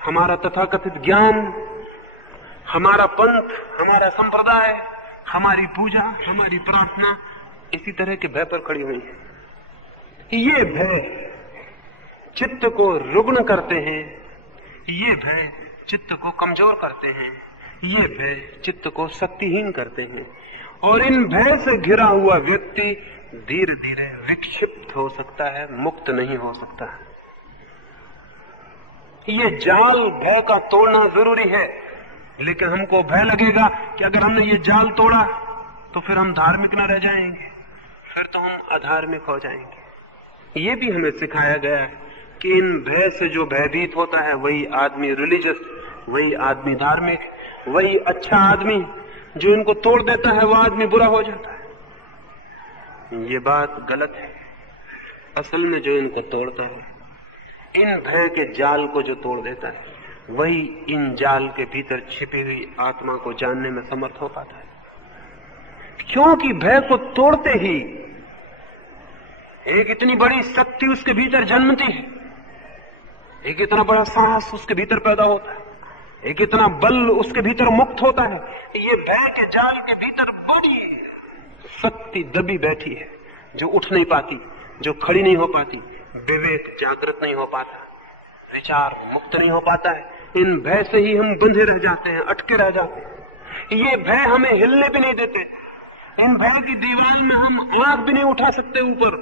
हमारा तथाकथित ज्ञान, हमारा पंथ, हमारा संप्रदाय, हमारी पूजा, हमारी प्रार्थना इसी तरह के भय पर खड़ी हुई है। ये भय चित्त को रुग्ण करते हैं, ये भय चित्त को कमजोर करते हैं, ये भय चित्त को शक्तिहीन करते हैं। और इन भय से घिरा हुआ व्यक्ति धीरे धीरे विक्षिप्त हो सकता है, मुक्त नहीं हो सकता। ये जाल भय का तोड़ना जरूरी है, लेकिन हमको भय लगेगा कि अगर हमने ये जाल तोड़ा तो फिर हम धार्मिक न रह जाएंगे, फिर तो हम अधार्मिक हो जाएंगे। ये भी हमें सिखाया गया है कि इन भय से जो भयभीत होता है वही आदमी रिलीजियस, वही आदमी धार्मिक, वही अच्छा आदमी। जो इनको तोड़ देता है वो आदमी बुरा हो जाता है। ये बात गलत है। असल में जो इनको तोड़ता है, इन भय के जाल को जो तोड़ देता है, वही इन जाल के भीतर छिपी हुई आत्मा को जानने में समर्थ हो पाता है। क्योंकि भय को तोड़ते ही एक इतनी बड़ी शक्ति उसके भीतर जन्मती है, एक इतना बड़ा साहस उसके भीतर पैदा होता है, एक इतना बल उसके भीतर मुक्त होता है। ये भय के जाल के भीतर बड़ी शक्ति दबी बैठी है, जो उठ नहीं पाती, जो खड़ी नहीं हो पाती, विवेक जागृत नहीं हो पाता, विचार मुक्त नहीं हो पाता है। इन भय से ही हम बंधे रह जाते हैं, अटके रह जाते हैं। ये भय हमें हिलने भी नहीं देते। इन भय की दीवार में हम आंख भी नहीं उठा सकते ऊपर,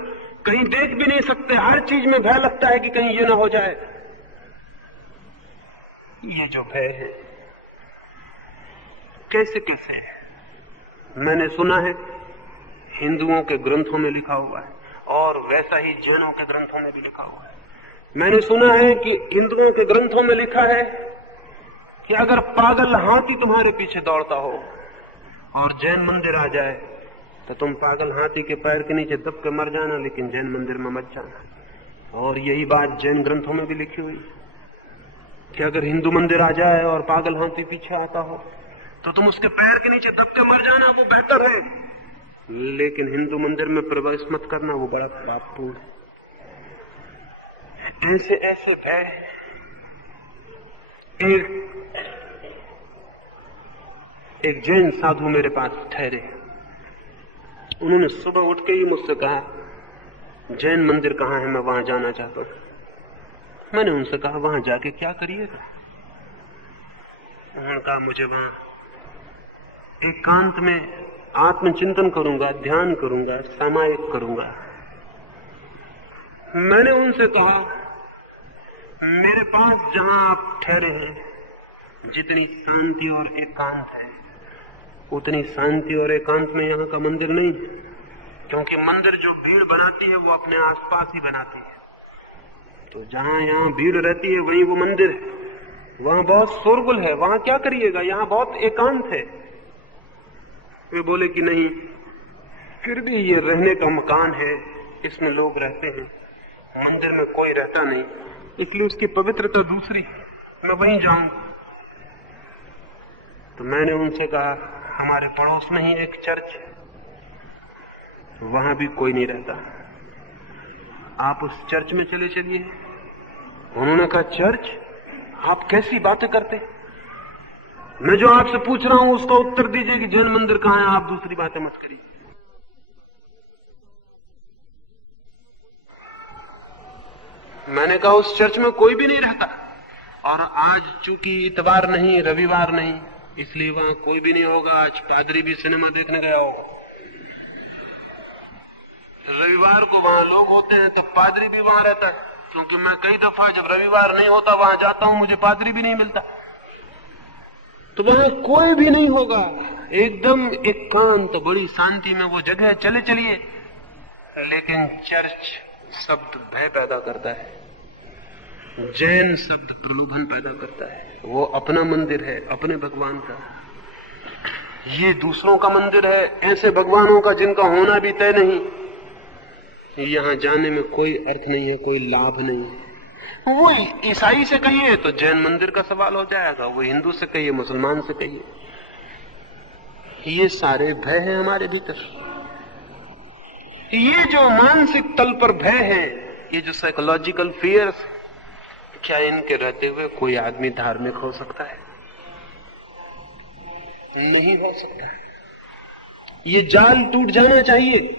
कहीं देख भी नहीं सकते। हर चीज में भय लगता है कि कहीं ये ना हो जाए। ये जो भय है कैसे कैसे है? मैंने सुना है हिंदुओं के ग्रंथों में लिखा हुआ है, और वैसा ही जैनों के ग्रंथों में भी लिखा हुआ है। मैंने सुना है कि हिंदुओं के ग्रंथों में लिखा है कि अगर पागल हाथी तुम्हारे पीछे दौड़ता हो और जैन मंदिर आ जाए तो तुम पागल हाथी के पैर के नीचे दब के मर जाना, लेकिन जैन मंदिर में मत जाना। और यही बात जैन ग्रंथों में भी लिखी हुई कि अगर हिंदू मंदिर आ जाए और पागल हाथी पीछे आता हो तो तुम उसके पैर के नीचे दब के मर जाना, वो बेहतर है, लेकिन हिंदू मंदिर में प्रवेश मत करना, वो बड़ा पापपूर्ण है। ऐसे ऐसे भय। एक जैन साधु मेरे पास ठहरे। उन्होंने सुबह उठ के ही मुझसे कहा, जैन मंदिर कहाँ है, मैं वहां जाना चाहता हूं। मैंने उनसे कहा, वहां जाके क्या करिएगा? उन्होंने कहा, मुझे वहां एकांत में आत्मचिंतन करूंगा, ध्यान करूंगा, सामायिक करूंगा। मैंने उनसे कहा, मेरे पास जहां आप ठहरे हैं, जितनी शांति और एकांत है, उतनी शांति और एकांत में यहाँ का मंदिर नहीं है। क्योंकि मंदिर जो भीड़ बनाती है वो अपने आसपास ही बनाती है। तो जहां यहाँ भीड़ रहती है वहीं वो मंदिर है। वहां बहुत शोरगुल है, वहां क्या करिएगा, यहाँ बहुत एकांत है। वे बोले कि नहीं, फिर भी ये रहने का मकान है, इसमें लोग रहते हैं, मंदिर में कोई रहता नहीं, इसलिए उसकी पवित्रता दूसरी, मैं वहीं जाऊंगा। तो मैंने उनसे कहा, हमारे पड़ोस में ही एक चर्च है, वहां भी कोई नहीं रहता, आप उस चर्च में चले चलिए। उन्होंने कहा, चर्च? आप कैसी बातें करते? मैं जो आपसे पूछ रहा हूं उसका उत्तर दीजिए कि जैन मंदिर कहाँ है, आप दूसरी बातें मत करिए। मैंने कहा, उस चर्च में कोई भी नहीं रहता, और आज चूंकि इतवार नहीं, रविवार नहीं, इसलिए वहां कोई भी नहीं होगा। आज पादरी भी सिनेमा देखने गया होगा। रविवार को वहां लोग होते हैं तो पादरी भी वहां रहता है, क्योंकि मैं कई दफा जब रविवार नहीं होता वहां जाता हूं, मुझे पादरी भी नहीं मिलता। तो वहां कोई भी नहीं होगा, एकदम एकांत, बड़ी शांति में वो जगह, चले चलिए। लेकिन चर्च शब्द भय पैदा करता है, जैन शब्द प्रलोभन पैदा करता है। वो अपना मंदिर है, अपने भगवान का। ये दूसरों का मंदिर है, ऐसे भगवानों का जिनका होना भी तय नहीं। यहां जाने में कोई अर्थ नहीं है, कोई लाभ नहीं है। वो ईसाई से कहिए तो जैन मंदिर का सवाल हो जाएगा, वो हिंदू से कहिए, मुसलमान से कहिए। ये सारे भय हैं हमारे भीतर। ये जो मानसिक तल पर भय है, ये जो साइकोलॉजिकल फियर्स, क्या इनके रहते हुए कोई आदमी धार्मिक हो सकता है? नहीं हो सकता है। ये जाल टूट जाना चाहिए,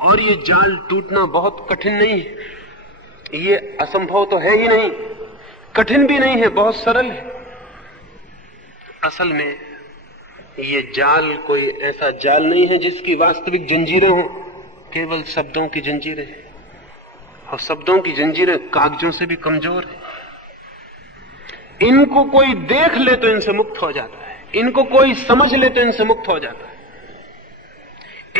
और ये जाल टूटना बहुत कठिन नहीं है। ये असंभव तो है ही नहीं, कठिन भी नहीं है, बहुत सरल है। असल में ये जाल कोई ऐसा जाल नहीं है जिसकी वास्तविक जंजीरें हों, केवल शब्दों की जंजीरें हैं, और शब्दों की जंजीरें कागजों से भी कमजोर है। इनको कोई देख ले तो इनसे मुक्त हो जाता है, इनको कोई समझ ले तो इनसे मुक्त हो जाता है।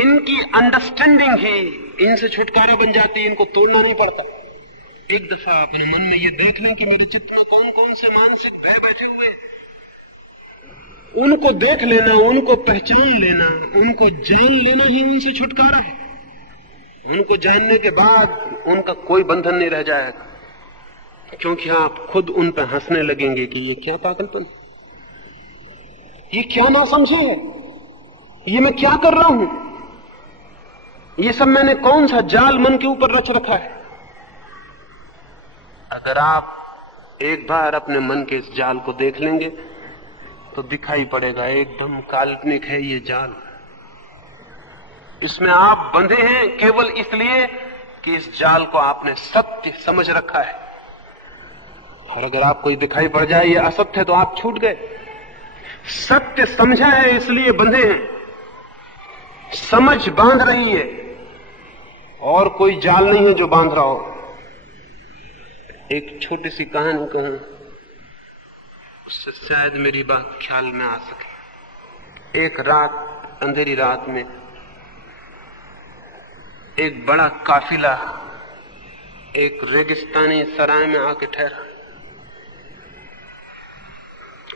इनकी अंडरस्टैंडिंग ही इनसे छुटकारा बन जाती है, इनको तोड़ना नहीं पड़ता। एक दफा अपने मन में ये देख लें कि मेरे चित्त में कौन कौन से मानसिक भय बैठे हुए, उनको देख लेना, उनको पहचान लेना, उनको जान लेना ही उनसे छुटकारा है। उनको जानने के बाद उनका कोई बंधन नहीं रह जाएगा, क्योंकि आप खुद उन पर हंसने लगेंगे कि ये क्या पागलपन, ये क्या ना समझे है, ये मैं क्या कर रहा हूं, ये सब मैंने कौन सा जाल मन के ऊपर रच रखा है। अगर आप एक बार अपने मन के इस जाल को देख लेंगे तो दिखाई पड़ेगा एकदम काल्पनिक है ये जाल। इसमें आप बंधे हैं केवल इसलिए कि इस जाल को आपने सत्य समझ रखा है, और अगर आपको ये दिखाई पड़ जाए ये असत्य है तो आप छूट गए। सत्य समझा है इसलिए बंधे हैं, समझ बांध रही है, और कोई जाल नहीं है जो बांध रहा हो। एक छोटी सी कहानी कहूं, उससे शायद मेरी बात ख्याल में आ सके। एक रात, अंधेरी रात में, एक बड़ा काफिला एक रेगिस्तानी सराय में आके ठहरा।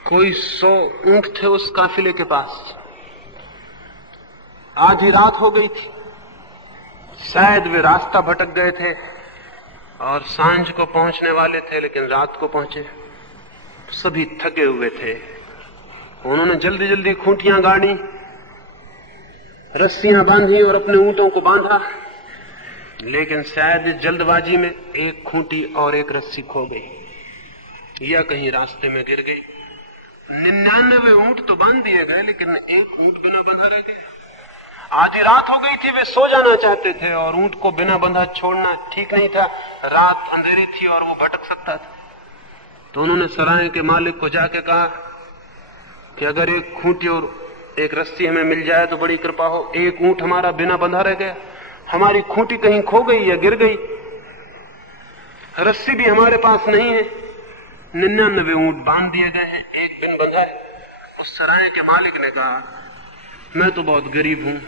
कोई 100 ऊंट थे उस काफिले के पास। आधी रात हो गई थी, शायद वे रास्ता भटक गए थे और सांझ को पहुंचने वाले थे, लेकिन रात को पहुंचे। सभी थके हुए थे। उन्होंने जल्दी जल्दी खूंटियां गाड़ी, रस्सियां बांधी और अपने ऊंटों को बांधा, लेकिन शायद जल्दबाजी में एक खूंटी और एक रस्सी खो गई, या कहीं रास्ते में गिर गई। 99 ऊंट तो बांध दिए गए, लेकिन एक ऊंट बिना बंधा रह गया। आधी रात हो गई थी, वे सो जाना चाहते थे, और ऊंट को बिना बंधा छोड़ना ठीक नहीं था। रात अंधेरी थी और वो भटक सकता था। तो उन्होंने सराय के मालिक को जाके कहा कि अगर एक खूंटी और एक रस्सी हमें मिल जाए तो बड़ी कृपा हो। एक ऊंट हमारा बिना बंधा रह गया, हमारी खूंटी कहीं खो गई या गिर गई, रस्सी भी हमारे पास नहीं है, 99 ऊंट बांध दिए गए हैं, एक बिन बंधा है। उस सराय के मालिक ने कहा, मैं तो बहुत गरीब हूं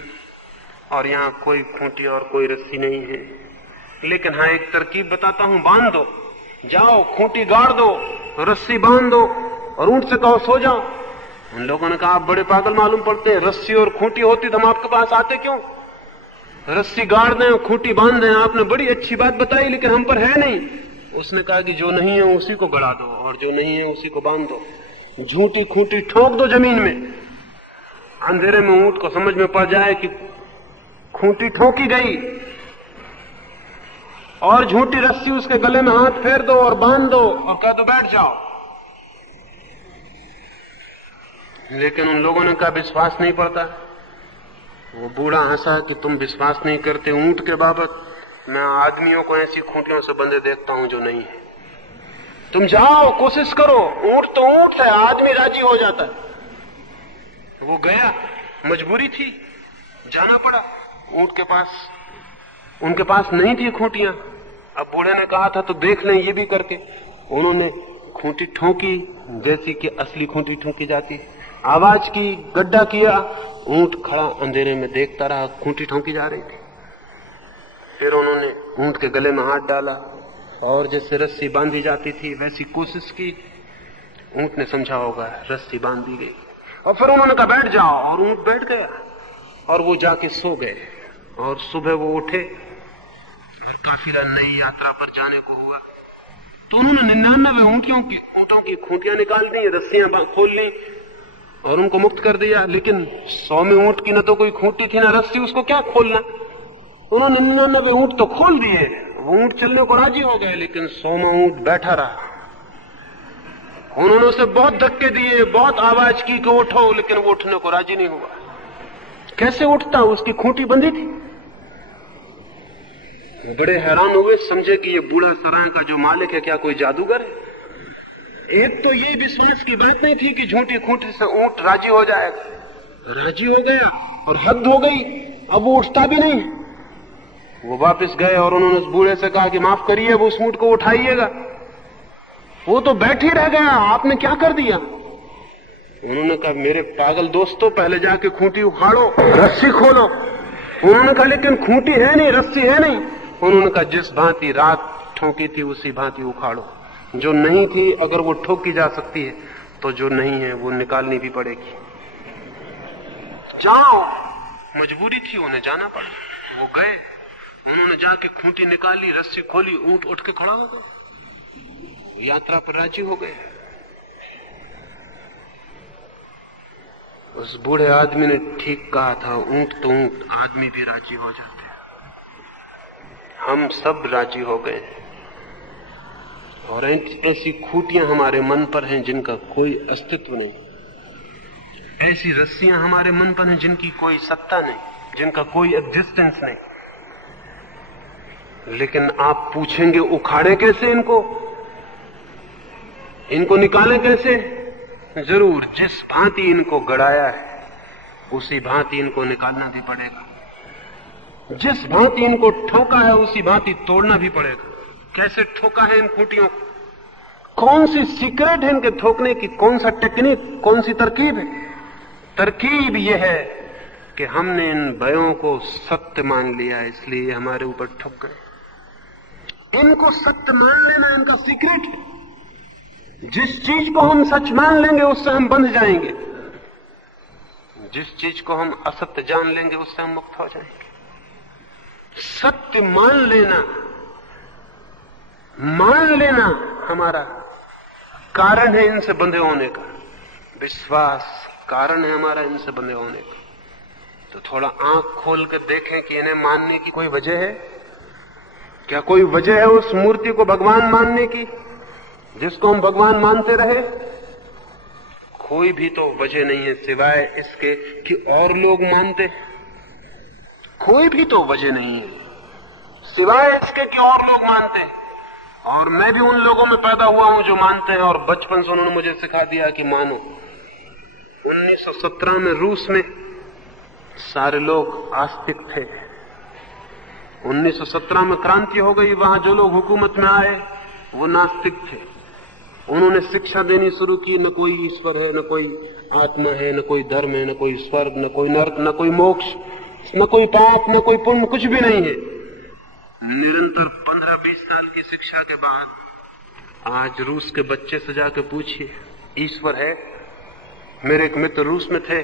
और यहाँ कोई खूंटी और कोई रस्सी नहीं है, लेकिन हाँ एक तरकीब बताता हूं, बांध दो, जाओ खूंटी गाड़ दो, रस्सी बांध दो और ऊंट से कहो सो जाओ। उन लोगों ने कहा, आप बड़े पागल मालूम पड़ते हैं, रस्सी और खूंटी होती तो हम आपके पास आते क्यों? रस्सी गाड़ दें, खूंटी बांध दें, आपने बड़ी अच्छी बात बताई, लेकिन हम पर है नहीं। उसने कहा कि जो नहीं है उसी को गड़ा दो और जो नहीं है उसी को बांध दो। झूठी खूंटी ठोक दो जमीन में, अंधेरे में ऊंट को समझ में पड़ जाए कि खूंटी ठोकी गई, और झूठी रस्सी उसके गले में हाथ फेर दो और बांध दो और कह दो बैठ जाओ। लेकिन उन लोगों ने कहा विश्वास नहीं पड़ता। वो बूढ़ा हंसा कि तुम विश्वास नहीं करते ऊंट के बाबत, मैं आदमियों को ऐसी खूंटियों से बंधे देखता हूं जो नहीं है। तुम जाओ कोशिश करो, ऊंट तो ऊंट है, आदमी राजी हो जाता है। वो गया, मजबूरी थी, जाना पड़ा। ऊंट के पास, उनके पास नहीं थी खूंटियां। अब बूढ़े ने कहा था तो देख लें ये भी करके। उन्होंने खूंटी ठोकी जैसी कि असली खूंटी ठोकी जाती, आवाज की, गड्ढा किया, ऊंट खड़ा अंधेरे में देखता रहा, खूंटी ठोकी जा रही थी। फिर उन्होंने ऊंट के गले में हाथ डाला और जैसे रस्सी बांधी जाती थी वैसी कोशिश की। ऊंट ने समझा होगा, रस्सी बांध दी गई। और फिर उन्होंने कहा बैठ जाओ, और ऊंट बैठ गया और वो जाके सो गए। और सुबह वो उठे और काफिला नई यात्रा पर जाने को हुआ। तो उन्होंने 99 ऊंटों की खूंटियां निकाल दी, रस्सियां खोल ली और उनको मुक्त कर दिया। लेकिन 100वें ऊंट की न तो कोई खूंटी थी ना रस्सी, उसको क्या खोलना। उन्होंने 99 ऊंट तो खोल दिए, वो ऊंट चलने को राजी हो गए, लेकिन 100वां ऊंट बैठा रहा। उन्होंने उसे बहुत धक्के दिए, बहुत आवाज की कि उठो, लेकिन वो उठने को राजी नहीं हुआ। कैसे उठता, उसकी खूंटी बंधी थी। बड़े हैरान हुए, समझे कि ये बूढ़ा सराय का जो मालिक है क्या कोई जादूगर है। एक तो ये विश्वास की बात नहीं थी कि झूठी खूंटी से ऊंट राजी हो जाएगा। राजी हो गया और हद हो गई, अब वो उठता भी नहीं। वो वापस गए और उन्होंने उस बूढ़े से कहा कि माफ करिए, वो उस ऊंट को उठाइएगा। वो तो बैठ ही रह गया, आपने क्या कर दिया। उन्होंने कहा मेरे पागल दोस्तों, पहले जाके खूंटी उखाड़ो, रस्सी खोलो। उन्होंने कहा लेकिन खूंटी है नहीं, रस्सी है नहीं। उन्होंने कहा जिस भांति रात ठोकी थी उसी भांति उखाड़ो। जो नहीं थी अगर वो ठोकी जा सकती है तो जो नहीं है वो निकालनी भी पड़ेगी। जाओ, मजबूरी थी, उन्हें जाना पड़ा। वो गए, उन्होंने जाके खूंटी निकाली, रस्सी खोली, ऊंट उठ के खड़ा हो गए, यात्रा पर राजी हो गए। उस बूढ़े आदमी ने ठीक कहा था, ऊंट तो ऊंट, आदमी भी राजी हो जाते। हम सब राजी हो गए और ऐसी खूंटियां हमारे मन पर हैं जिनका कोई अस्तित्व नहीं, ऐसी रस्सियां हमारे मन पर हैं जिनकी कोई सत्ता नहीं, जिनका कोई एग्जिस्टेंस नहीं। लेकिन आप पूछेंगे उखाड़े कैसे इनको, इनको निकालें कैसे? जरूर, जिस भांति इनको गड़ाया है उसी भांति इनको निकालना भी पड़ेगा। जिस भांति इनको ठोका है उसी भांति तोड़ना भी पड़ेगा। कैसे ठोका है इन खूंटियों को, कौन सी सीक्रेट है इनके ठोकने की, कौन सा टेक्निक, कौन सी तरकीब है? तरकीब यह है कि हमने इन भयों को सत्य मान लिया, इसलिए हमारे ऊपर ठुक गए। इनको सत्य मान लेना इनका सीक्रेट है। जिस चीज को हम सच मान लेंगे उससे हम बंध जाएंगे, जिस चीज को हम असत्य जान लेंगे उससे हम मुक्त हो जाएंगे। सत्य मान लेना हमारा कारण है इनसे बंधे होने का। विश्वास कारण है हमारा इनसे बंधे होने का। तो थोड़ा आंख खोल कर देखें कि इन्हें मानने की कोई वजह है क्या? कोई वजह है उस मूर्ति को भगवान मानने की जिसको हम भगवान मानते रहे? कोई भी तो वजह नहीं है सिवाय इसके कि और लोग मानते। कोई भी तो वजह नहीं है सिवाय इसके कि और लोग मानते। और मैं भी उन लोगों में पैदा हुआ हूं जो मानते हैं, और बचपन से उन्होंने मुझे सिखा दिया कि मानो। 1917 में रूस में सारे लोग आस्तिक थे। 1917 में क्रांति हो गई, वहां जो लोग हुकूमत में आए वो नास्तिक थे। उन्होंने शिक्षा देनी शुरू की, न कोई ईश्वर है, न कोई आत्मा है, न कोई धर्म है, न कोई स्वर्ग, न कोई नरक, न कोई मोक्ष, न कोई पाप, न कोई पुण्य, कुछ भी नहीं है। निरंतर 15-20 साल की शिक्षा के बाद आज रूस के बच्चे से जाके पूछिए ईश्वर है? मेरे एक मित्र रूस में थे,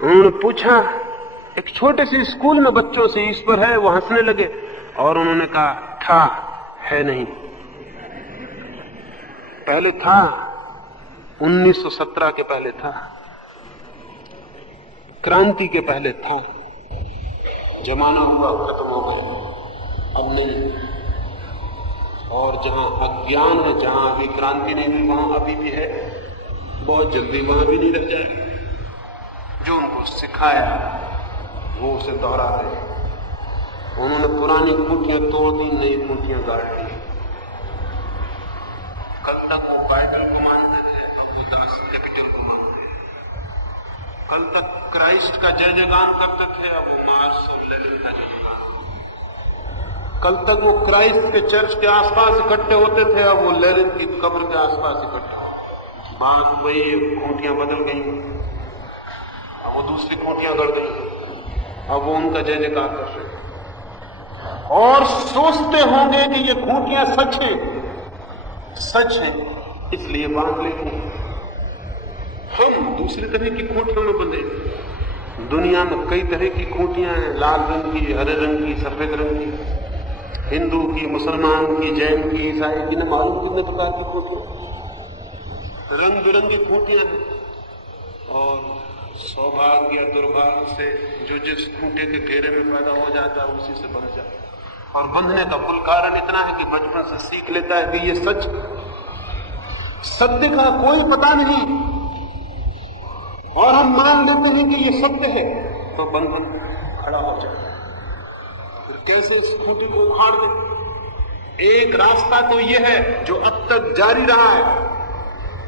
उन्होंने पूछा एक छोटे से स्कूल में बच्चों से ईश्वर है, वो हंसने लगे और उन्होंने कहा था, है नहीं। पहले था, 1917 के पहले था, क्रांति के पहले था। जमाना हुआ खत्म हो गया, अब नहीं। और जहां अज्ञान है, जहां अभी क्रांति नहीं हुई, वहां अभी भी है, बहुत जल्दी वहां भी नहीं रह जाए। जो उनको सिखाया वो उसे दोहरा रहे। उन्होंने पुरानी खूंटियां तोड़ दी, नई खूंटियां गाड़ दी। कल तक वो बाइबल को मानते थे, अब वो दास कैपिटल को मानते हैं। कल तक क्राइस्ट का जय जयगान करते थे, अब वो मार्क्स और लेनिन का जय जयगान। कल तक वो क्राइस्ट के चर्च के आसपास इकट्ठे होते थे, अब वो लेनिन की कब्र के आसपास इकट्ठे हो। बात वही, खूंटियां बदल गई, अब वो दूसरी खूंटियां गड़ गई, अब वो उनका जय जयकार कर रहे और सोचते होंगे कि ये खूंटियां सच है, इसलिए बांध लेते हैं। हम दूसरी तरह की खूंटियों में बंधे। दुनिया में कई तरह की खूंटियां हैं, लाल रंग की, हरे रंग की, सफेद रंग की। हिंदू की, मुसलमान की, जैन की, ईसाई की, न मालूम कितने प्रकार की खूंटियां, रंग बिरंगी खूंटियां हैं। और सौभाग्य या दुर्भाग्य से जो जिस खूंटे के घेरे में पैदा हो जाता है उसी से बंध जाता है। और बंधने का कुल कारण इतना है कि बचपन से सीख लेता है कि ये सत्य का कोई पता नहीं, और हम मान लेते हैं कि ये सत्य है, तो बंधन खड़ा हो जाए। कैसे इस खूंटी को उखाड़ दे? एक रास्ता तो यह है जो अब तक जारी रहा है,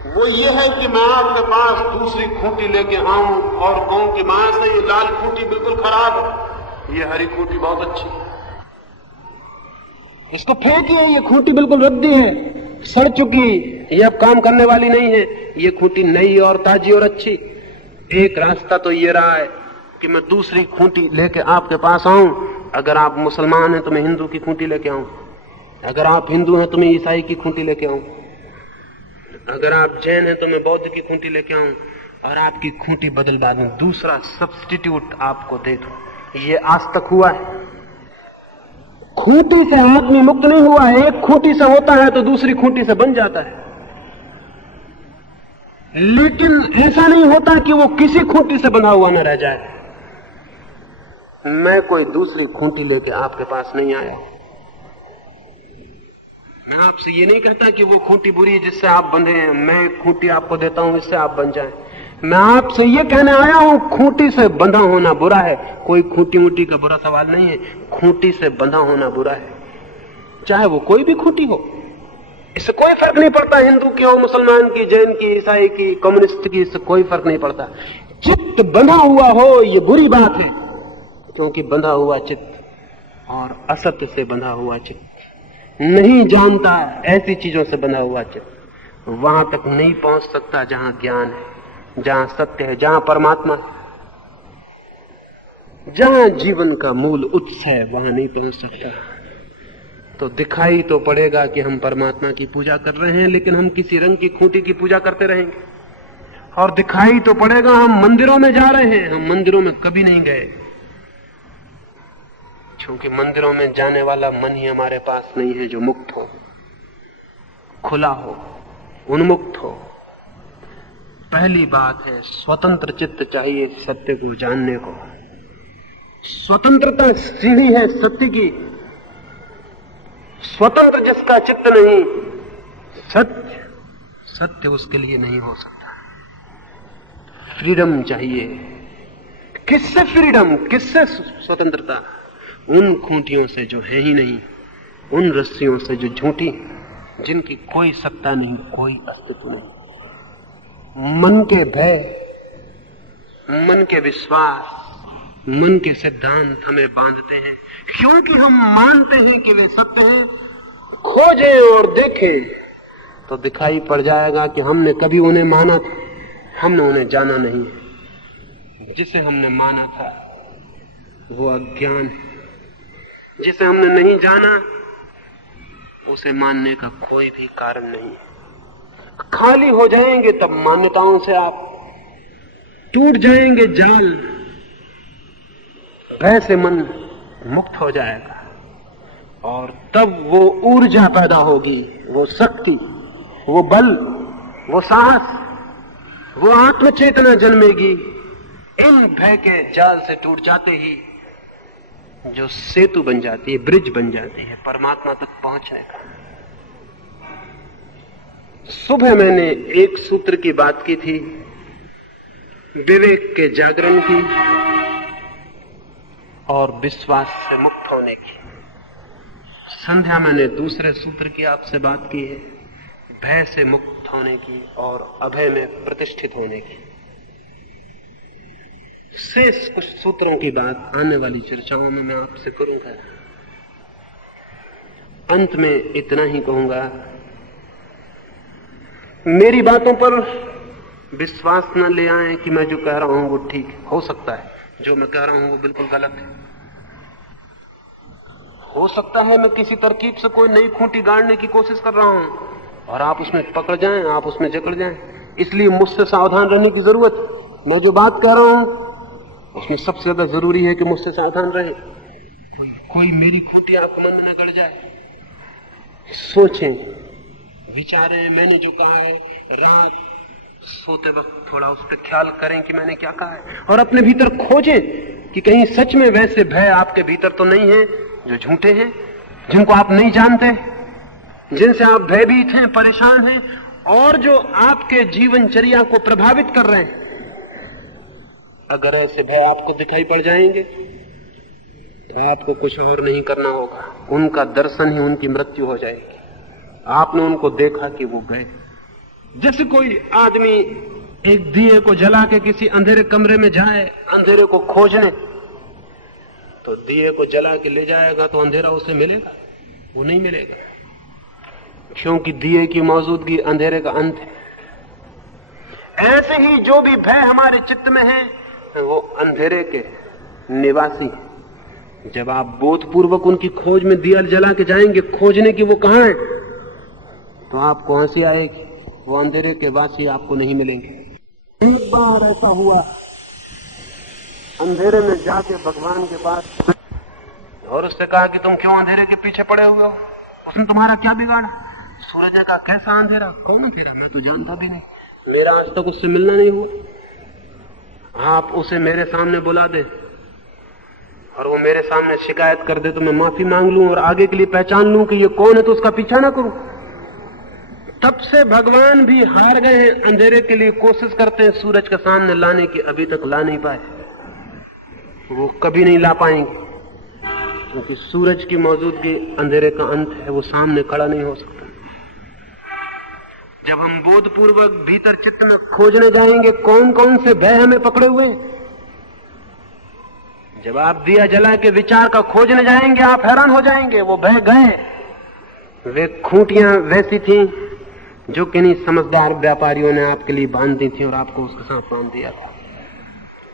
वो ये है कि मैं आपके पास दूसरी खूंटी लेके आऊं और कहूं कि मां से ये लाल खूंटी बिल्कुल खराब है, ये हरी खूंटी बहुत अच्छी है, इसको फेंकिए, ये खूंटी बिल्कुल रद्दी है, सड़ चुकी, ये अब काम करने वाली नहीं है, ये खूंटी नई और ताजी और अच्छी। एक रास्ता तो ये रहा है कि मैं दूसरी खूंटी लेके आपके पास आऊं। अगर आप मुसलमान हैं तो मैं हिंदू की खूंटी लेके आऊं, अगर आप हिंदू हैं तो मैं ईसाई की खूंटी लेके आऊं, अगर आप जैन हैं तो मैं बौद्ध की खूंटी लेके आऊं, और आपकी खूंटी बदलवा दूं, दूसरा सब्स्टिट्यूट आपको दे दूं। ये आज तक हुआ है। खूंटी से आदमी मुक्त नहीं हुआ है। एक खूंटी से होता है तो दूसरी खूंटी से बन जाता है, लेकिन ऐसा नहीं होता कि वो किसी खूंटी से बंधा हुआ न रह जाए। मैं कोई दूसरी खूंटी लेके आपके पास नहीं आया। मैं आपसे ये नहीं कहता कि वो खूंटी बुरी है जिससे आप बंधे हैं, मैं एक खूंटी आपको देता हूं इससे आप बन जाएं। मैं आपसे ये कहने आया हूं खूंटी से बंधा होना बुरा है। कोई खूंटी वूटी का बुरा सवाल नहीं है, खूंटी से बंधा होना बुरा है, चाहे वो कोई भी खूंटी हो। इससे कोई फर्क नहीं पड़ता हिंदू की हो, मुसलमान की, जैन की, ईसाई की, कम्युनिस्ट की, इससे कोई फर्क नहीं पड़ता। चित्त बंधा हुआ हो ये बुरी बात है, क्योंकि बंधा हुआ चित्त और असत्य से बंधा हुआ चित्त नहीं जानता, ऐसी चीजों से बंधा हुआ चित्त वहां तक नहीं पहुंच सकता जहां ज्ञान है, जहां सत्य है, जहां परमात्मा है, जहां जीवन का मूल उत्स है, वहां नहीं पहुंच सकता। तो दिखाई तो पड़ेगा कि हम परमात्मा की पूजा कर रहे हैं, लेकिन हम किसी रंग की खूंटी की पूजा करते रहेंगे। और दिखाई तो पड़ेगा हम मंदिरों में जा रहे हैं, हम मंदिरों में कभी नहीं गए, क्योंकि मंदिरों में जाने वाला मन ही हमारे पास नहीं है जो मुक्त हो, खुला हो, उन्मुक्त हो। पहली बात है स्वतंत्र चित्त चाहिए सत्य को जानने को। स्वतंत्रता सीढ़ी है सत्य की। स्वतंत्र जिसका चित्त नहीं, सत्य उसके लिए नहीं हो सकता। फ्रीडम चाहिए। किससे फ्रीडम, किससे स्वतंत्रता? उन खूंटियों से जो है ही नहीं, उन रस्सियों से जो झूठी, जिनकी कोई सत्ता नहीं, कोई अस्तित्व नहीं। मन के भय, मन के विश्वास, मन के सिद्धांत हमें बांधते हैं, क्योंकि हम मानते हैं कि वे सत्य हैं। खोजें और देखें तो दिखाई पड़ जाएगा कि हमने कभी उन्हें माना था, हमने उन्हें जाना नहीं है। जिसे हमने माना था वो अज्ञान है, जिसे हमने नहीं जाना उसे मानने का कोई भी कारण नहीं है। खाली हो जाएंगे तब मान्यताओं से आप, टूट जाएंगे जाल, भय से मन मुक्त हो जाएगा, और तब वो ऊर्जा पैदा होगी, वो शक्ति, वो बल, वो साहस, वो आत्मचेतना जन्मेगी। इन भय के जाल से टूट जाते ही जो सेतु बन जाती है, ब्रिज बन जाती है परमात्मा तक पहुंचने का। सुबह मैंने एक सूत्र की बात की थी, विवेक के जागरण की और विश्वास से मुक्त होने की। संध्या मैंने दूसरे सूत्र की आपसे बात की है, भय से मुक्त होने की और अभय में प्रतिष्ठित होने की। शेष कुछ सूत्रों की बात आने वाली चर्चाओं में मैं आपसे करूंगा। अंत में इतना ही कहूंगा, मेरी बातों पर विश्वास न ले आए कि मैं जो कह रहा हूं वो ठीक है। हो सकता है जो मैं कह रहा हूं वो बिल्कुल गलत है। हो सकता है मैं किसी तरकीब से कोई नई खूंटी गाड़ने की कोशिश कर रहा हूं और आप उसमें पकड़ जाएं, आप उसमें जकड़ जाएं। इसलिए मुझसे सावधान रहने की जरूरत है। मैं जो बात कह रहा हूं उसमें सबसे ज्यादा जरूरी है कि मुझसे सावधान रहे। कोई कोई मेरी खूंटी आपको मन में न गड़ जाए। सोचें, विचारें, मैंने जो कहा है, रात सोते वक्त थोड़ा उस पर ख्याल करें कि मैंने क्या कहा है, और अपने भीतर खोजें कि कहीं सच में वैसे भय आपके भीतर तो नहीं है जो झूठे हैं, जिनको आप नहीं जानते, जिनसे आप भयभीत हैं, परेशान हैं, और जो आपके जीवनचर्या को प्रभावित कर रहे हैं। अगर ऐसे भय आपको दिखाई पड़ जाएंगे तो आपको कुछ और नहीं करना होगा, उनका दर्शन ही उनकी मृत्यु हो जाएगी। आपने उनको देखा कि वो गए। जैसे कोई आदमी एक दिए को जला के किसी अंधेरे कमरे में जाए अंधेरे को खोजने, तो दिए को जला के ले जाएगा तो अंधेरा उसे मिलेगा? वो नहीं मिलेगा, क्योंकि दिए की मौजूदगी अंधेरे का अंत है। ऐसे ही जो भी भय हमारे चित्त में है वो अंधेरे के निवासी है। जब आप बोधपूर्वक उनकी खोज में दिया जला के जाएंगे खोजने की वो कहां है, तो आपको हंसी आएगी, वो अंधेरे के वासी आपको नहीं मिलेंगे। एक बार ऐसा हुआ, अंधेरे में जाके भगवान के पास और उससे कहा कि तुम क्यों अंधेरे के पीछे पड़े हुए हो, उसने तुम्हारा क्या बिगाड़ा? सूरज ने कहा, कैसा अंधेरा? कौन अंधेरा? मैं तो जानता भी नहीं, मेरा आज तक उससे मिलना नहीं हुआ। आप उसे मेरे सामने बुला दे और वो मेरे सामने शिकायत कर दे तो मैं माफी मांग लूं और आगे के लिए पहचान लूं कि ये कौन है, तो उसका पीछा ना करूं। तब से भगवान भी हार गए हैं, अंधेरे के लिए कोशिश करते हैं सूरज के सामने लाने की, अभी तक ला नहीं पाए। वो कभी नहीं ला पाएंगे, क्योंकि सूरज की मौजूदगी अंधेरे का अंत है, वो सामने खड़ा नहीं हो सकता। जब हम बोधपूर्वक भीतर चित्त में खोजने जाएंगे कौन कौन से भय हमें पकड़े हुए, जब आप दिया जला के विचार का खोजने जाएंगे आप हैरान हो जाएंगे, वो भय गए। वे खूंटियां वैसी थी जो किन्हीं समझदार व्यापारियों ने आपके लिए बांध दी थी और आपको उसके साथ बांध दिया था।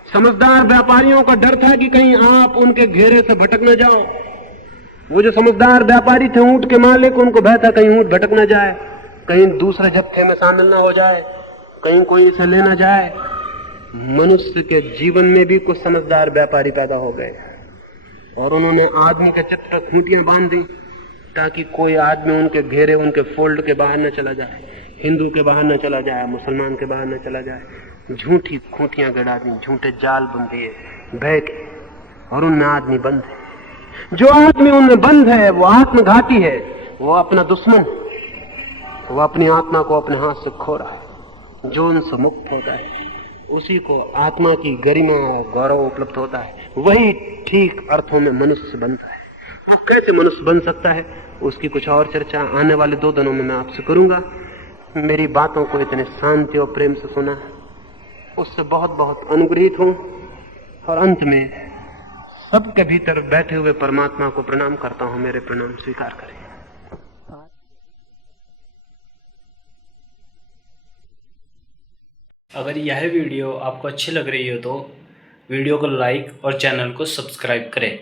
समझदार व्यापारियों का डर था कि कहीं आप उनके घेरे से भटक न जाओ। वो जो समझदार व्यापारी थे ऊंट के मालिक, उनको भय था कहीं ऊंट भटक न जाए, कहीं दूसरे जत्थे में शामिल ना हो जाए, कहीं कोई इसे ले न जाए। मनुष्य के जीवन में भी कुछ समझदार व्यापारी पैदा हो गए और उन्होंने आदमी के चित्त पर खूंटियां बांध दी ताकि कोई आदमी उनके घेरे, उनके फोल्ड के बाहर न चला जाए, हिंदू के बाहर न चला जाए, मुसलमान के बाहर न चला जाए। झूठी खूंटियां गड़ा दी, झूठे जाल बन दिए भय के, और उनमें आदमी बंद है। जो आदमी उनमें बंद है वो आत्मघाती है, वो अपना दुश्मन, वो अपनी आत्मा को अपने हाथ से खो रहा है। जो उनसे मुक्त होता है उसी को आत्मा की गरिमा और गौरव उपलब्ध होता है, वही ठीक अर्थों में मनुष्य बनता है। वो कैसे मनुष्य बन सकता है उसकी कुछ और चर्चा आने वाले 2 दिनों में मैं आपसे करूंगा। मेरी बातों को इतने शांति और प्रेम से सुना, उससे बहुत बहुत अनुग्रहित हूं, और अंत में सबके भीतर बैठे हुए परमात्मा को प्रणाम करता हूं। मेरे प्रणाम स्वीकार करें। अगर यह वीडियो आपको अच्छी लग रही हो तो वीडियो को लाइक और चैनल को सब्सक्राइब करें।